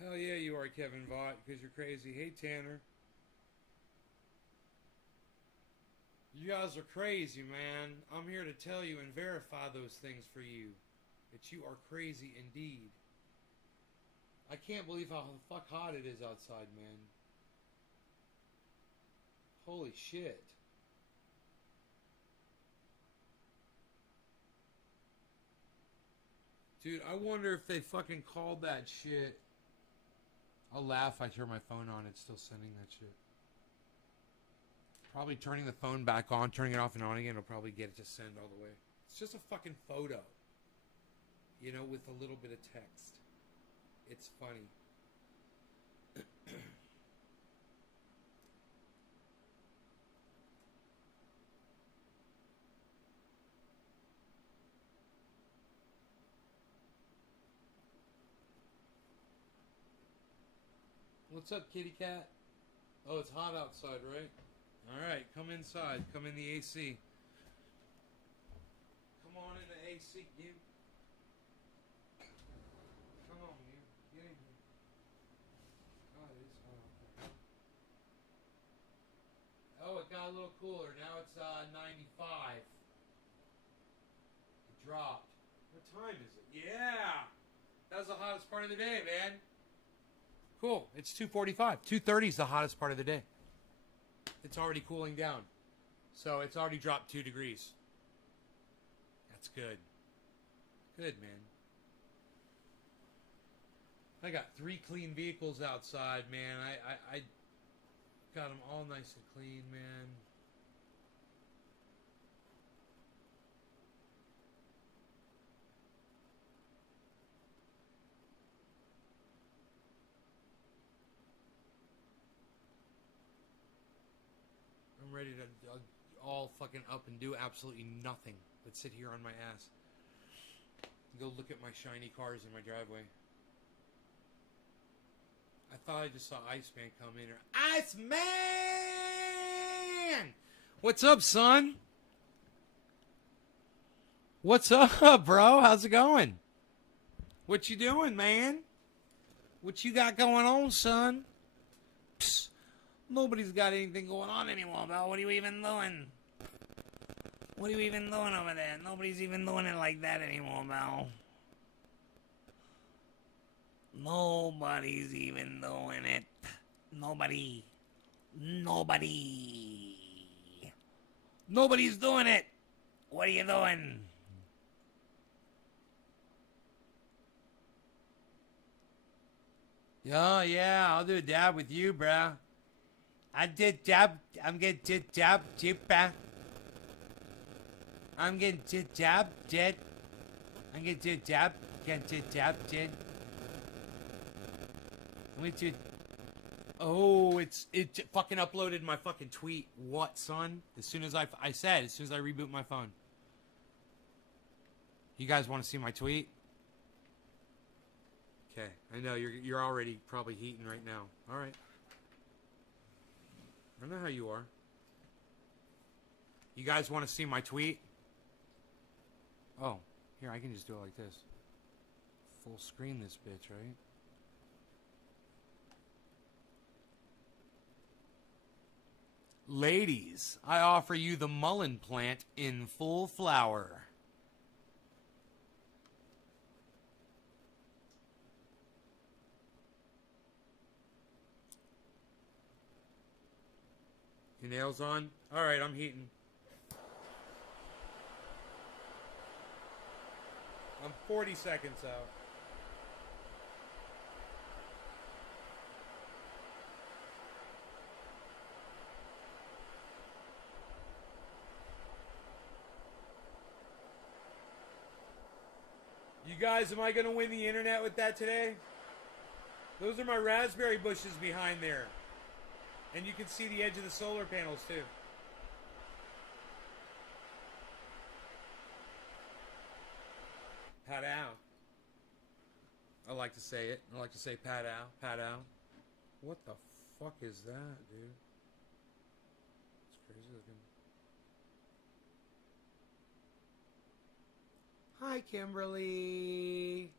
Hell yeah, you are, Kevin Vaught, because you're crazy. Hey, Tanner. You guys are crazy, man. I'm here to tell you and verify those things for you. That you are crazy indeed. I can't believe how the fuck hot it is outside, man. Holy shit. Dude, I wonder if they fucking called that shit. I'll laugh if I turn my phone on, it's still sending that shit. Probably turning the phone back on, turning it off and on again, will probably get it to send all the way. It's just a fucking photo. You know, with a little bit of text. It's funny. What's up, kitty cat? Oh, it's hot outside, right? Alright, come inside. Come in the AC. Come on in the AC, you. Come on, you. Get in here. God, it is hot out there. Oh, it got a little cooler. Now it's 95. It dropped. What time is it? Yeah! That was the hottest part of the day, man. Cool. It's 2:45. 2:30 is the hottest part of the day. It's already cooling down. So it's already dropped 2 degrees. That's good. Good, man. I got 3 clean vehicles outside, man. I got them all nice and clean, man. I'm ready to all fucking up and do absolutely nothing but sit here on my ass. Go look at my shiny cars in my driveway. I thought I just saw Iceman come in. Iceman! What's up, son? What's up, bro? How's it going? What you doing, man? What you got going on, son? Psst. Nobody's got anything going on anymore, bro. What are you even doing? What are you even doing over there? Nobody's even doing it like that anymore, bro. Nobody's even doing it. Nobody. Nobody's doing it. What are you doing? Oh, yeah, I'll do a dab with you, bruh. I did dab. I'm getting did dab, bruh. I'm getting did dab, did. I'm getting did dab, did. Let me Oh, it fucking uploaded my fucking tweet. What, son? As soon as I reboot my phone. You guys want to see my tweet? Okay, I know you're already probably heating right now. All right. I know how you are. You guys want to see my tweet? Oh, here, I can just do it like this. Full screen this bitch, right? Ladies, I offer you the mullein plant in full flower. Your nails on? Alright, I'm heating. I'm 40 seconds out. You guys, am I going to win the internet with that today? Those are my raspberry bushes behind there. And you can see the edge of the solar panels too. Pat out. I like to say it. I like to say pat out, pat out. What the fuck is that, dude? It's crazy looking. Hi, Kimberly.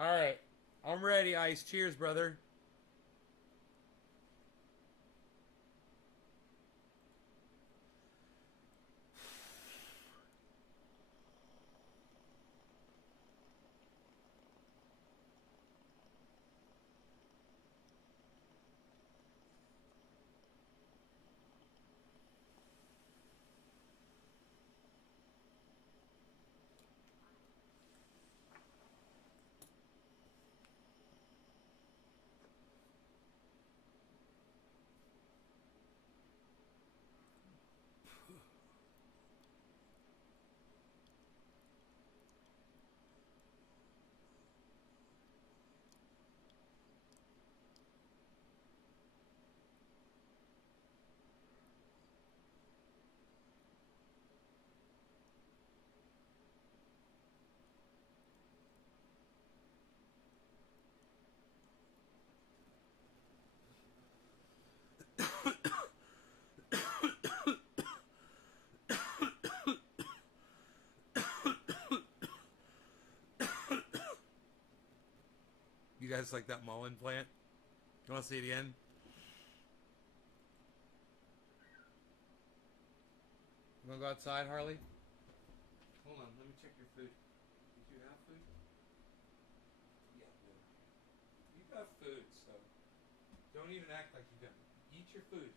Alright. I'm ready, Ice. Cheers, brother. You guys like that mullen plant? You want to see it again? You want to go outside, Harley? Hold on, let me check your food. Did you have food? Yeah, dude. You got food, so don't even act like you don't. Eat your food.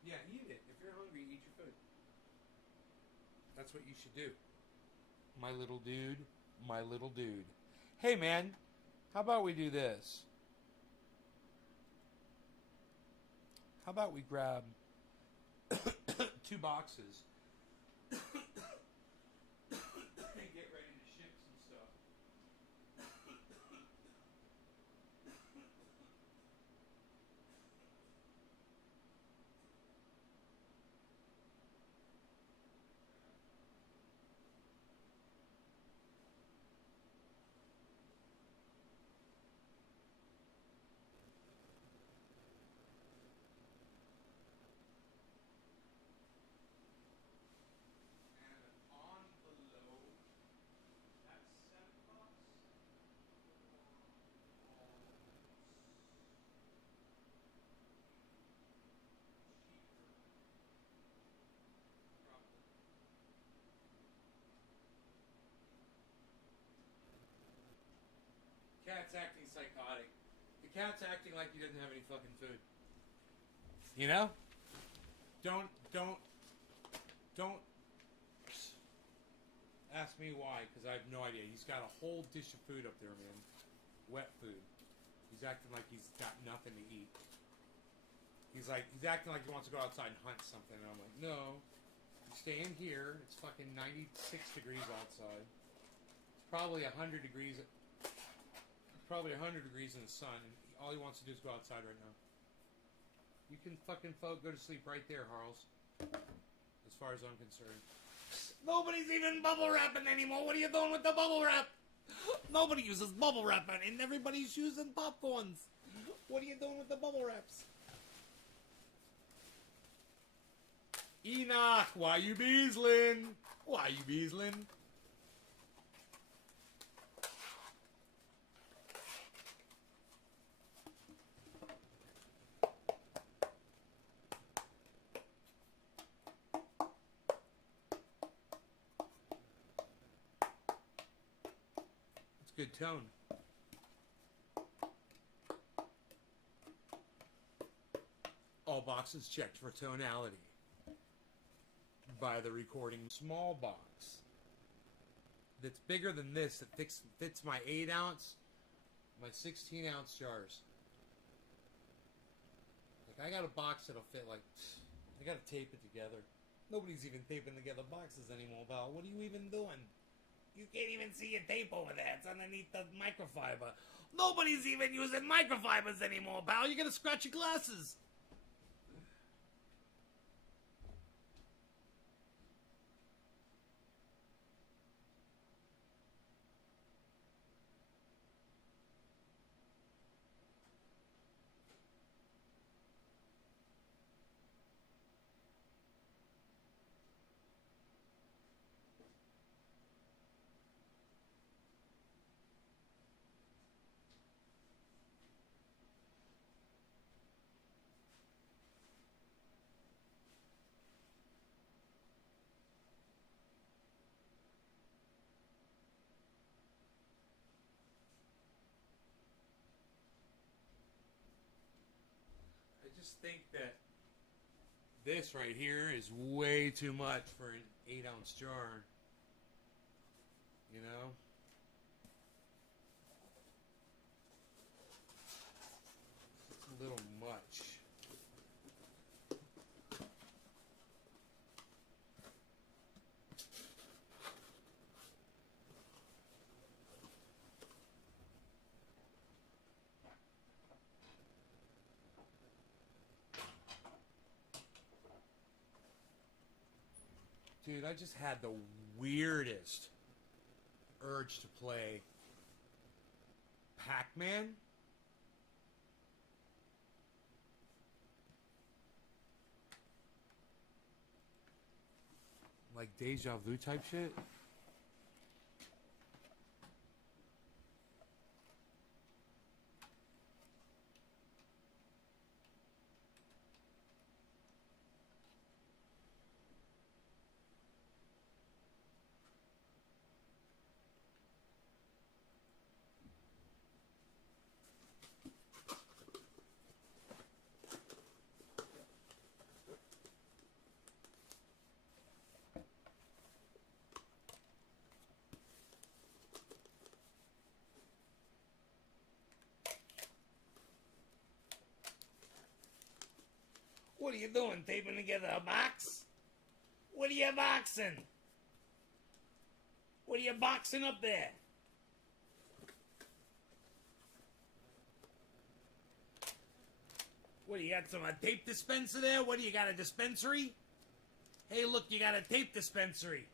Yeah, eat it. If you're hungry, eat your food. That's what you should do. My little dude. My little dude. Hey, man. How about we do this? How about we grab 2 boxes and get ready to ship some stuff? Cat's acting psychotic. The cat's acting like he doesn't have any fucking food. You know? Don't ask me why, because I have no idea. He's got a whole dish of food up there, man. Wet food. He's acting like he's got nothing to eat. He's acting like he wants to go outside and hunt something. And I'm like, no. You stay in here. It's fucking 96 degrees outside. It's probably 100 degrees. Probably 100 degrees in the sun, and all he wants to do is go outside right now. You can fucking go to sleep right there, Harles. As far as I'm concerned. Nobody's even bubble wrapping anymore. What are you doing with the bubble wrap? Nobody uses bubble wrap, and everybody's using popcorns. What are you doing with the bubble wraps? Enoch, why you beesling? Why you beesling? Good tone. All boxes checked for tonality by the recording. Small box that's bigger than this, that fits my 8-ounce, my 16-ounce jars. Like, I got a box that'll fit, like, I gotta tape it together. Nobody's even taping together boxes anymore, pal. What are you even doing? You can't even see your tape over there. It's underneath the microfiber. Nobody's even using microfibers anymore, pal. You're gonna scratch your glasses. I just think that this right here is way too much for an 8-ounce jar. You know? It's a little much. Dude, I just had the weirdest urge to play Pac-Man. Like deja vu type shit. What are you doing? Taping together a box? What are you boxing? What are you boxing up there? What do you got? Some tape dispenser there? What do you got? A dispensary? Hey, look, you got a tape dispensary.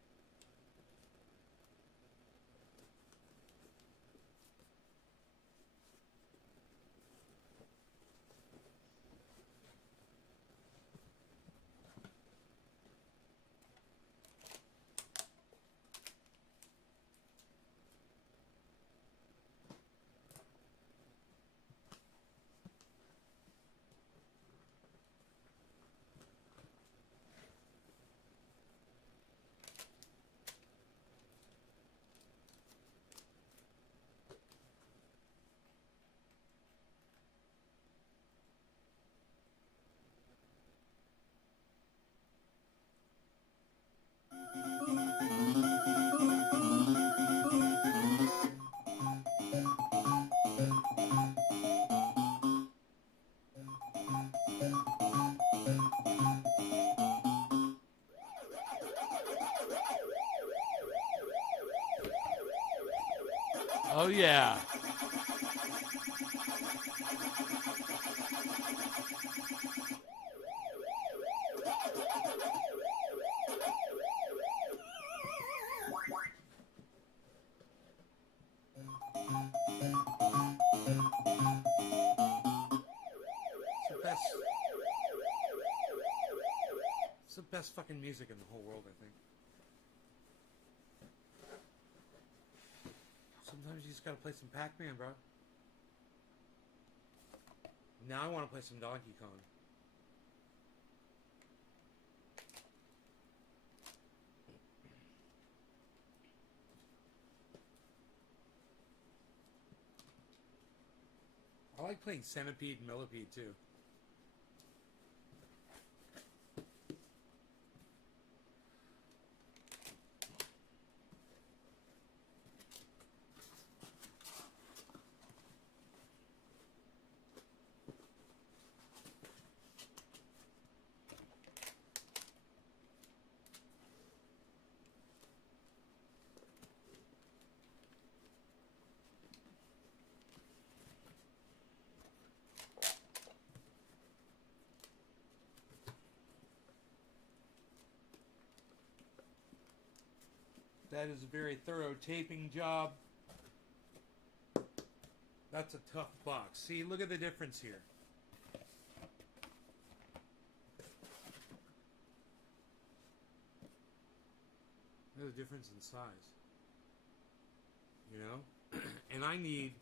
Oh, yeah. It's the best fucking music in the whole world, I think. Sometimes you just gotta play some Pac-Man, bro. Now I want to play some Donkey Kong. I like playing Centipede and Millipede too. That is a very thorough taping job. That's a tough box. See, look at the difference here. There's a difference in size. You know? And I need...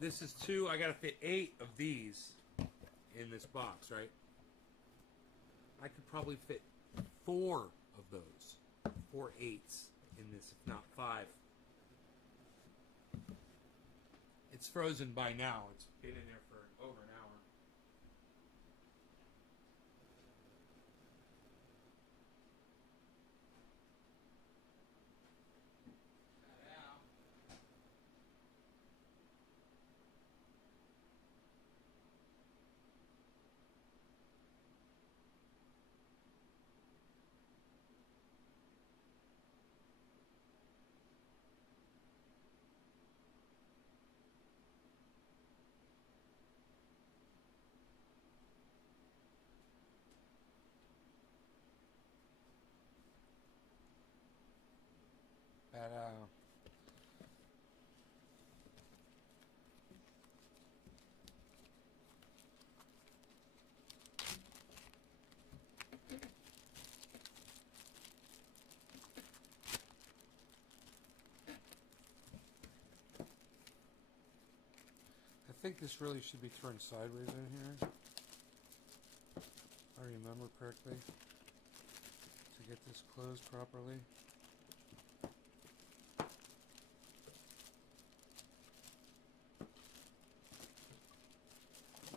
This is 2. I gotta fit 8 of these in this box, right? I could probably fit 4 of those. 4 8s in this, if not 5. It's frozen by now. It's been in there for over an hour. I think this really should be turned sideways in here. If I remember correctly. To get this closed properly.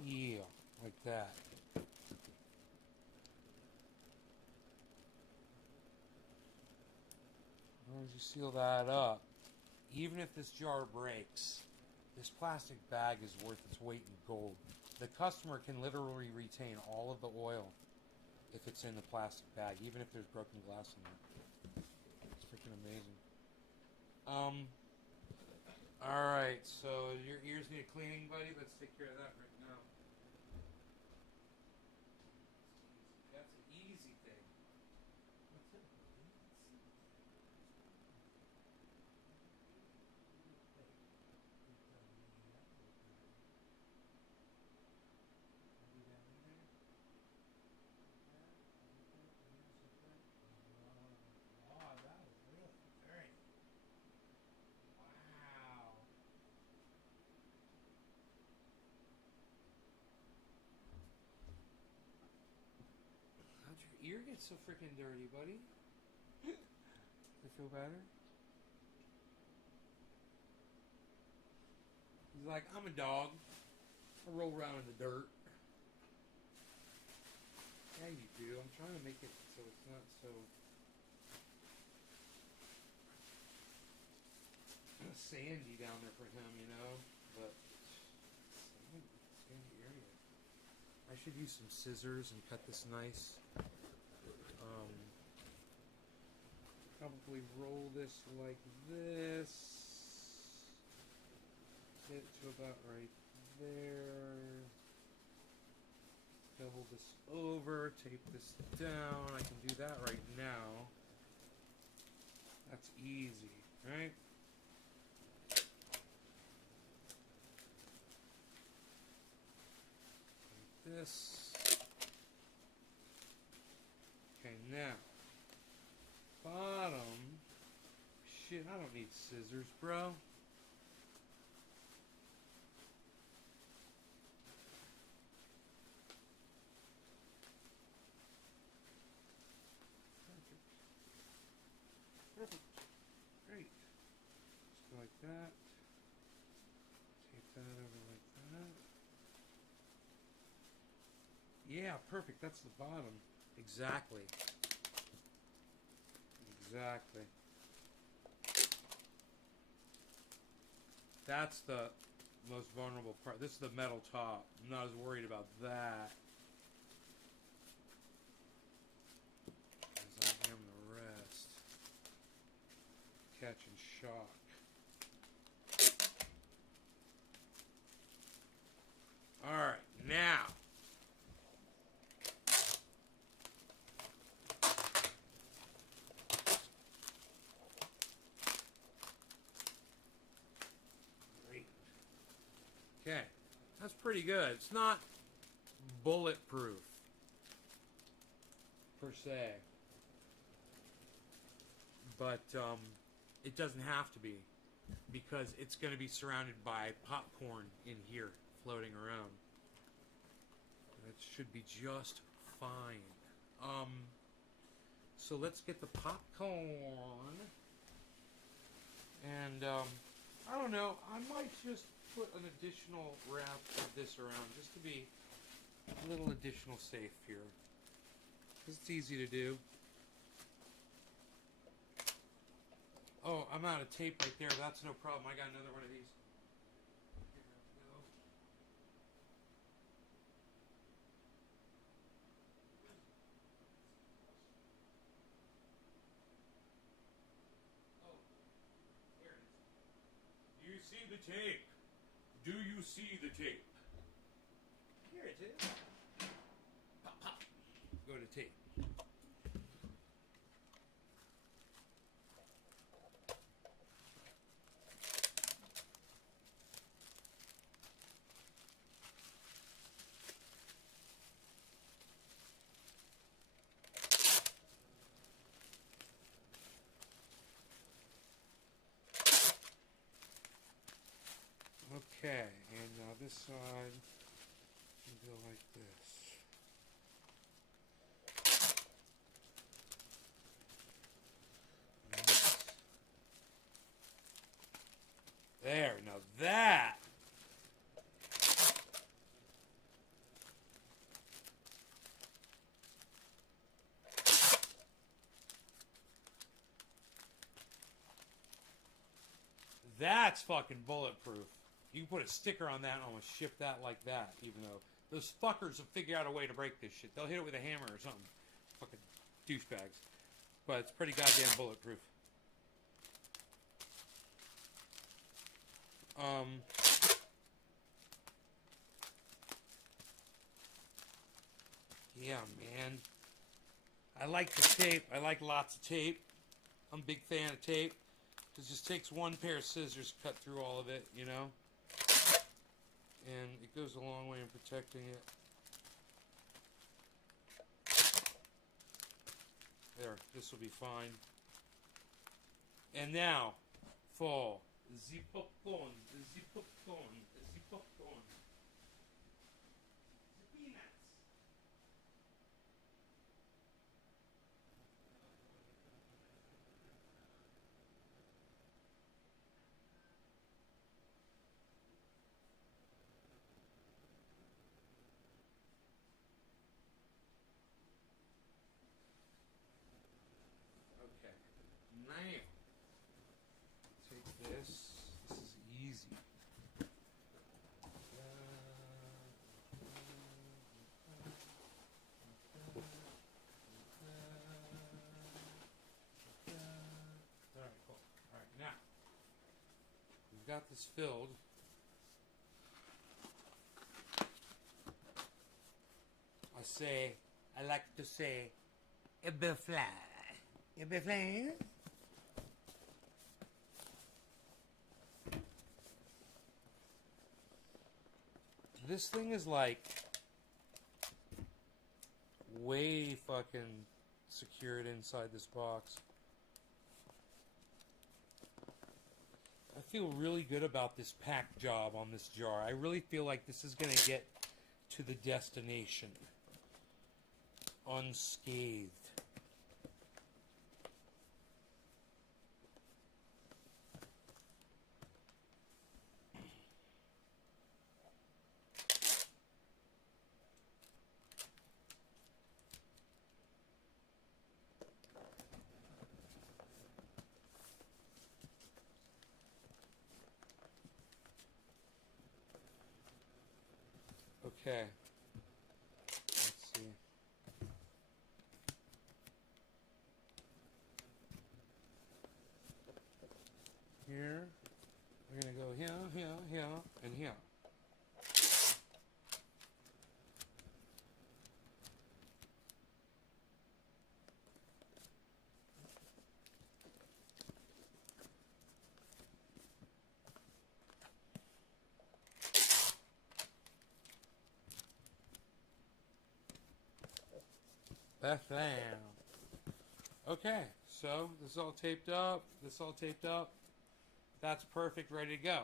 Yeah, like that. As long as you seal that up, even if this jar breaks, this plastic bag is worth its weight in gold. the customer can literally retain all of the oil if it's in the plastic bag, even if there's broken glass in it. It's freaking amazing. Alright, so your ears need cleaning, buddy? Let's take care of that right now. That's an easy thing. What's it? How'd your ear get so freaking dirty, buddy? You feel better? He's like, I'm a dog. I roll around in the dirt. Yeah, you do. I'm trying to make it so it's not so sandy down there for him, you know? But sandy area. I should use some scissors and cut this nice. Probably roll this like this. Get it to about right there. Double this over, tape this down. I can do that right now. That's easy, right? Like this. Okay, now. Bottom. Shit, I don't need scissors, bro. Perfect. Great. Just go like that. Tape that over like that. Yeah, perfect. That's the bottom. Exactly. Exactly. That's the most vulnerable part. This is the metal top. I'm not as worried about that as I am the rest. Catch and shock. Alright, now. Great. Okay, that's pretty good. It's not bulletproof, per se. But, it doesn't have to be, because it's going to be surrounded by popcorn in here floating around. It should be just fine. So let's get the popcorn. And I don't know, I might just put an additional wrap of this around just to be a little additional safe here. Because it's easy to do. Oh, I'm out of tape right there. That's no problem. I got another one of these. Here we go. Oh, here it is. Do you see the tape? Do you see the tape? Here it is. Pop, pop. Go to tape. Okay, and now this side, you go like this. Nice. There, now that. That's fucking bulletproof. You can put a sticker on that and almost ship that like that, even though those fuckers have figured out a way to break this shit. They'll hit it with a hammer or something. Fucking douchebags. But it's pretty goddamn bulletproof. Yeah, man. I like the tape. I like lots of tape. I'm a big fan of tape. It just takes one pair of scissors to cut through all of it, you know? And it goes a long way in protecting it. There, this will be fine. And now, for the popcorn, the popcorn, the popcorn. The peanuts. Okay, now take this. This is easy. All right, cool. All right, now we've got this filled. I like to say, it be fly. It be fly. This thing is like way fucking secured inside this box. I feel really good about this pack job on this jar. I really feel like this is going to get to the destination unscathed. Okay. Let's see. Here. We're going to go here, here, here, and here. Bethlehem. Okay, so this is all taped up. This all taped up. That's perfect, ready to go.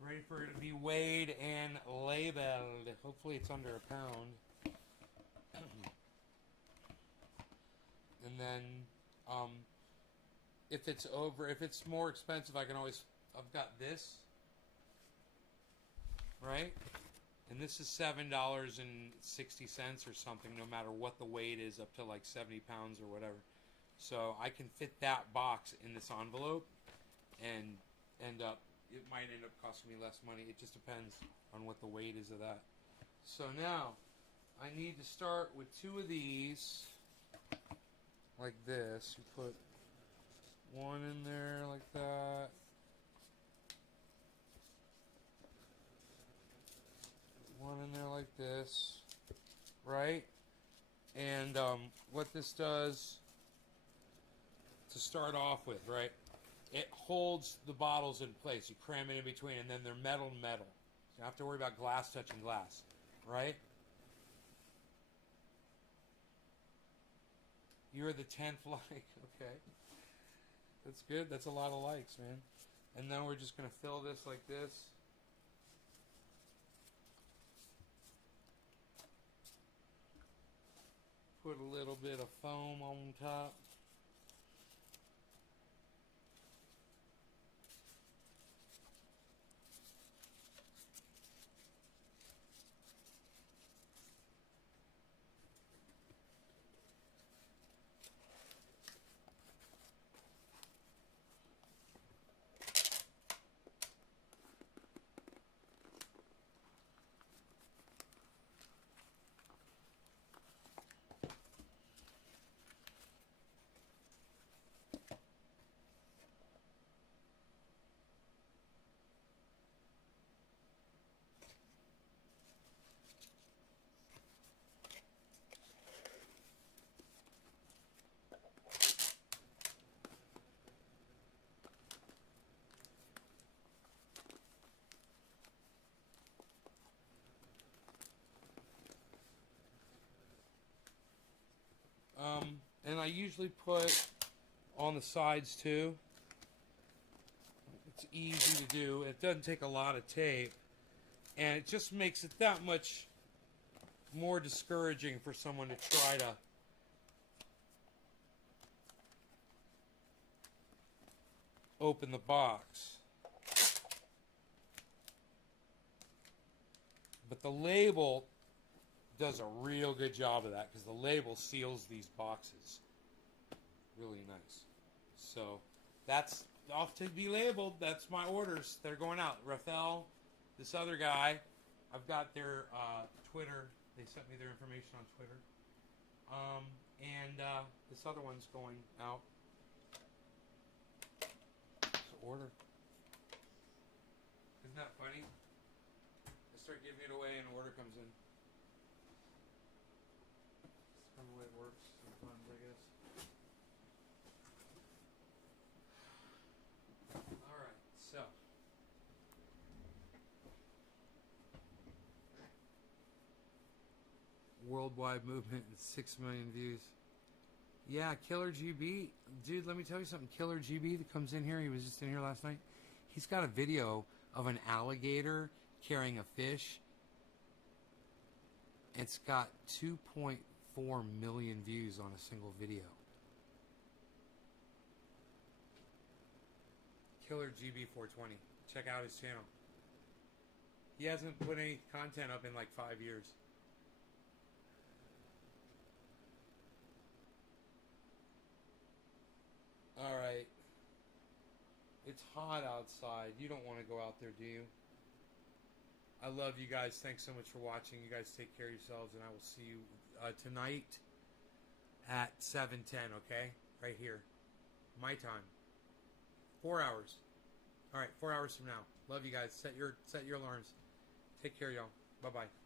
Ready for it to be weighed and labeled. Hopefully it's under a pound. And then, if it's more expensive, I've got this, right? And this is $7.60 or something, no matter what the weight is, up to like 70 pounds or whatever. So I can fit that box in this envelope, and it might end up costing me less money. It just depends on what the weight is of that. So now, I need to start with two of these, like this. You put one in there like that. One in there like this, right? And what this does to start off with, right? It holds the bottles in place. You cram it in between, and then they're metal to metal. You don't have to worry about glass touching glass, right? You're the 10th like, okay. That's good. That's a lot of likes, man. And then we're just going to fill this like this. Put a little bit of foam on top. I usually put on the sides too. It's easy to do. It doesn't take a lot of tape. And it just makes it that much more discouraging for someone to try to open the box. But the label does a real good job of that, because the label seals these boxes really nice. So that's off to be labeled. That's my orders. They're going out. Rafael, this other guy, I've got their Twitter. They sent me their information on Twitter. And this other one's going out. So order. Isn't that funny? I start giving it away and an order comes in. That's kind of the way it works sometimes, I guess. Alright, so. Worldwide movement and 6 million views. Yeah, Killer GB. Dude, let me tell you something. Killer GB that comes in here, he was just in here last night. He's got a video of an alligator carrying a fish. It's got 2.4 million views on a single video. Killer GB420. Check out his channel. He hasn't put any content up in like 5 years. Alright. It's hot outside. You don't want to go out there, do you? I love you guys. Thanks so much for watching. You guys take care of yourselves, and I will see you tonight at 7:10, okay? Right here. My time. 4 hours. Alright, 4 hours from now. Love you guys. Set your alarms. Take care, y'all. Bye-bye.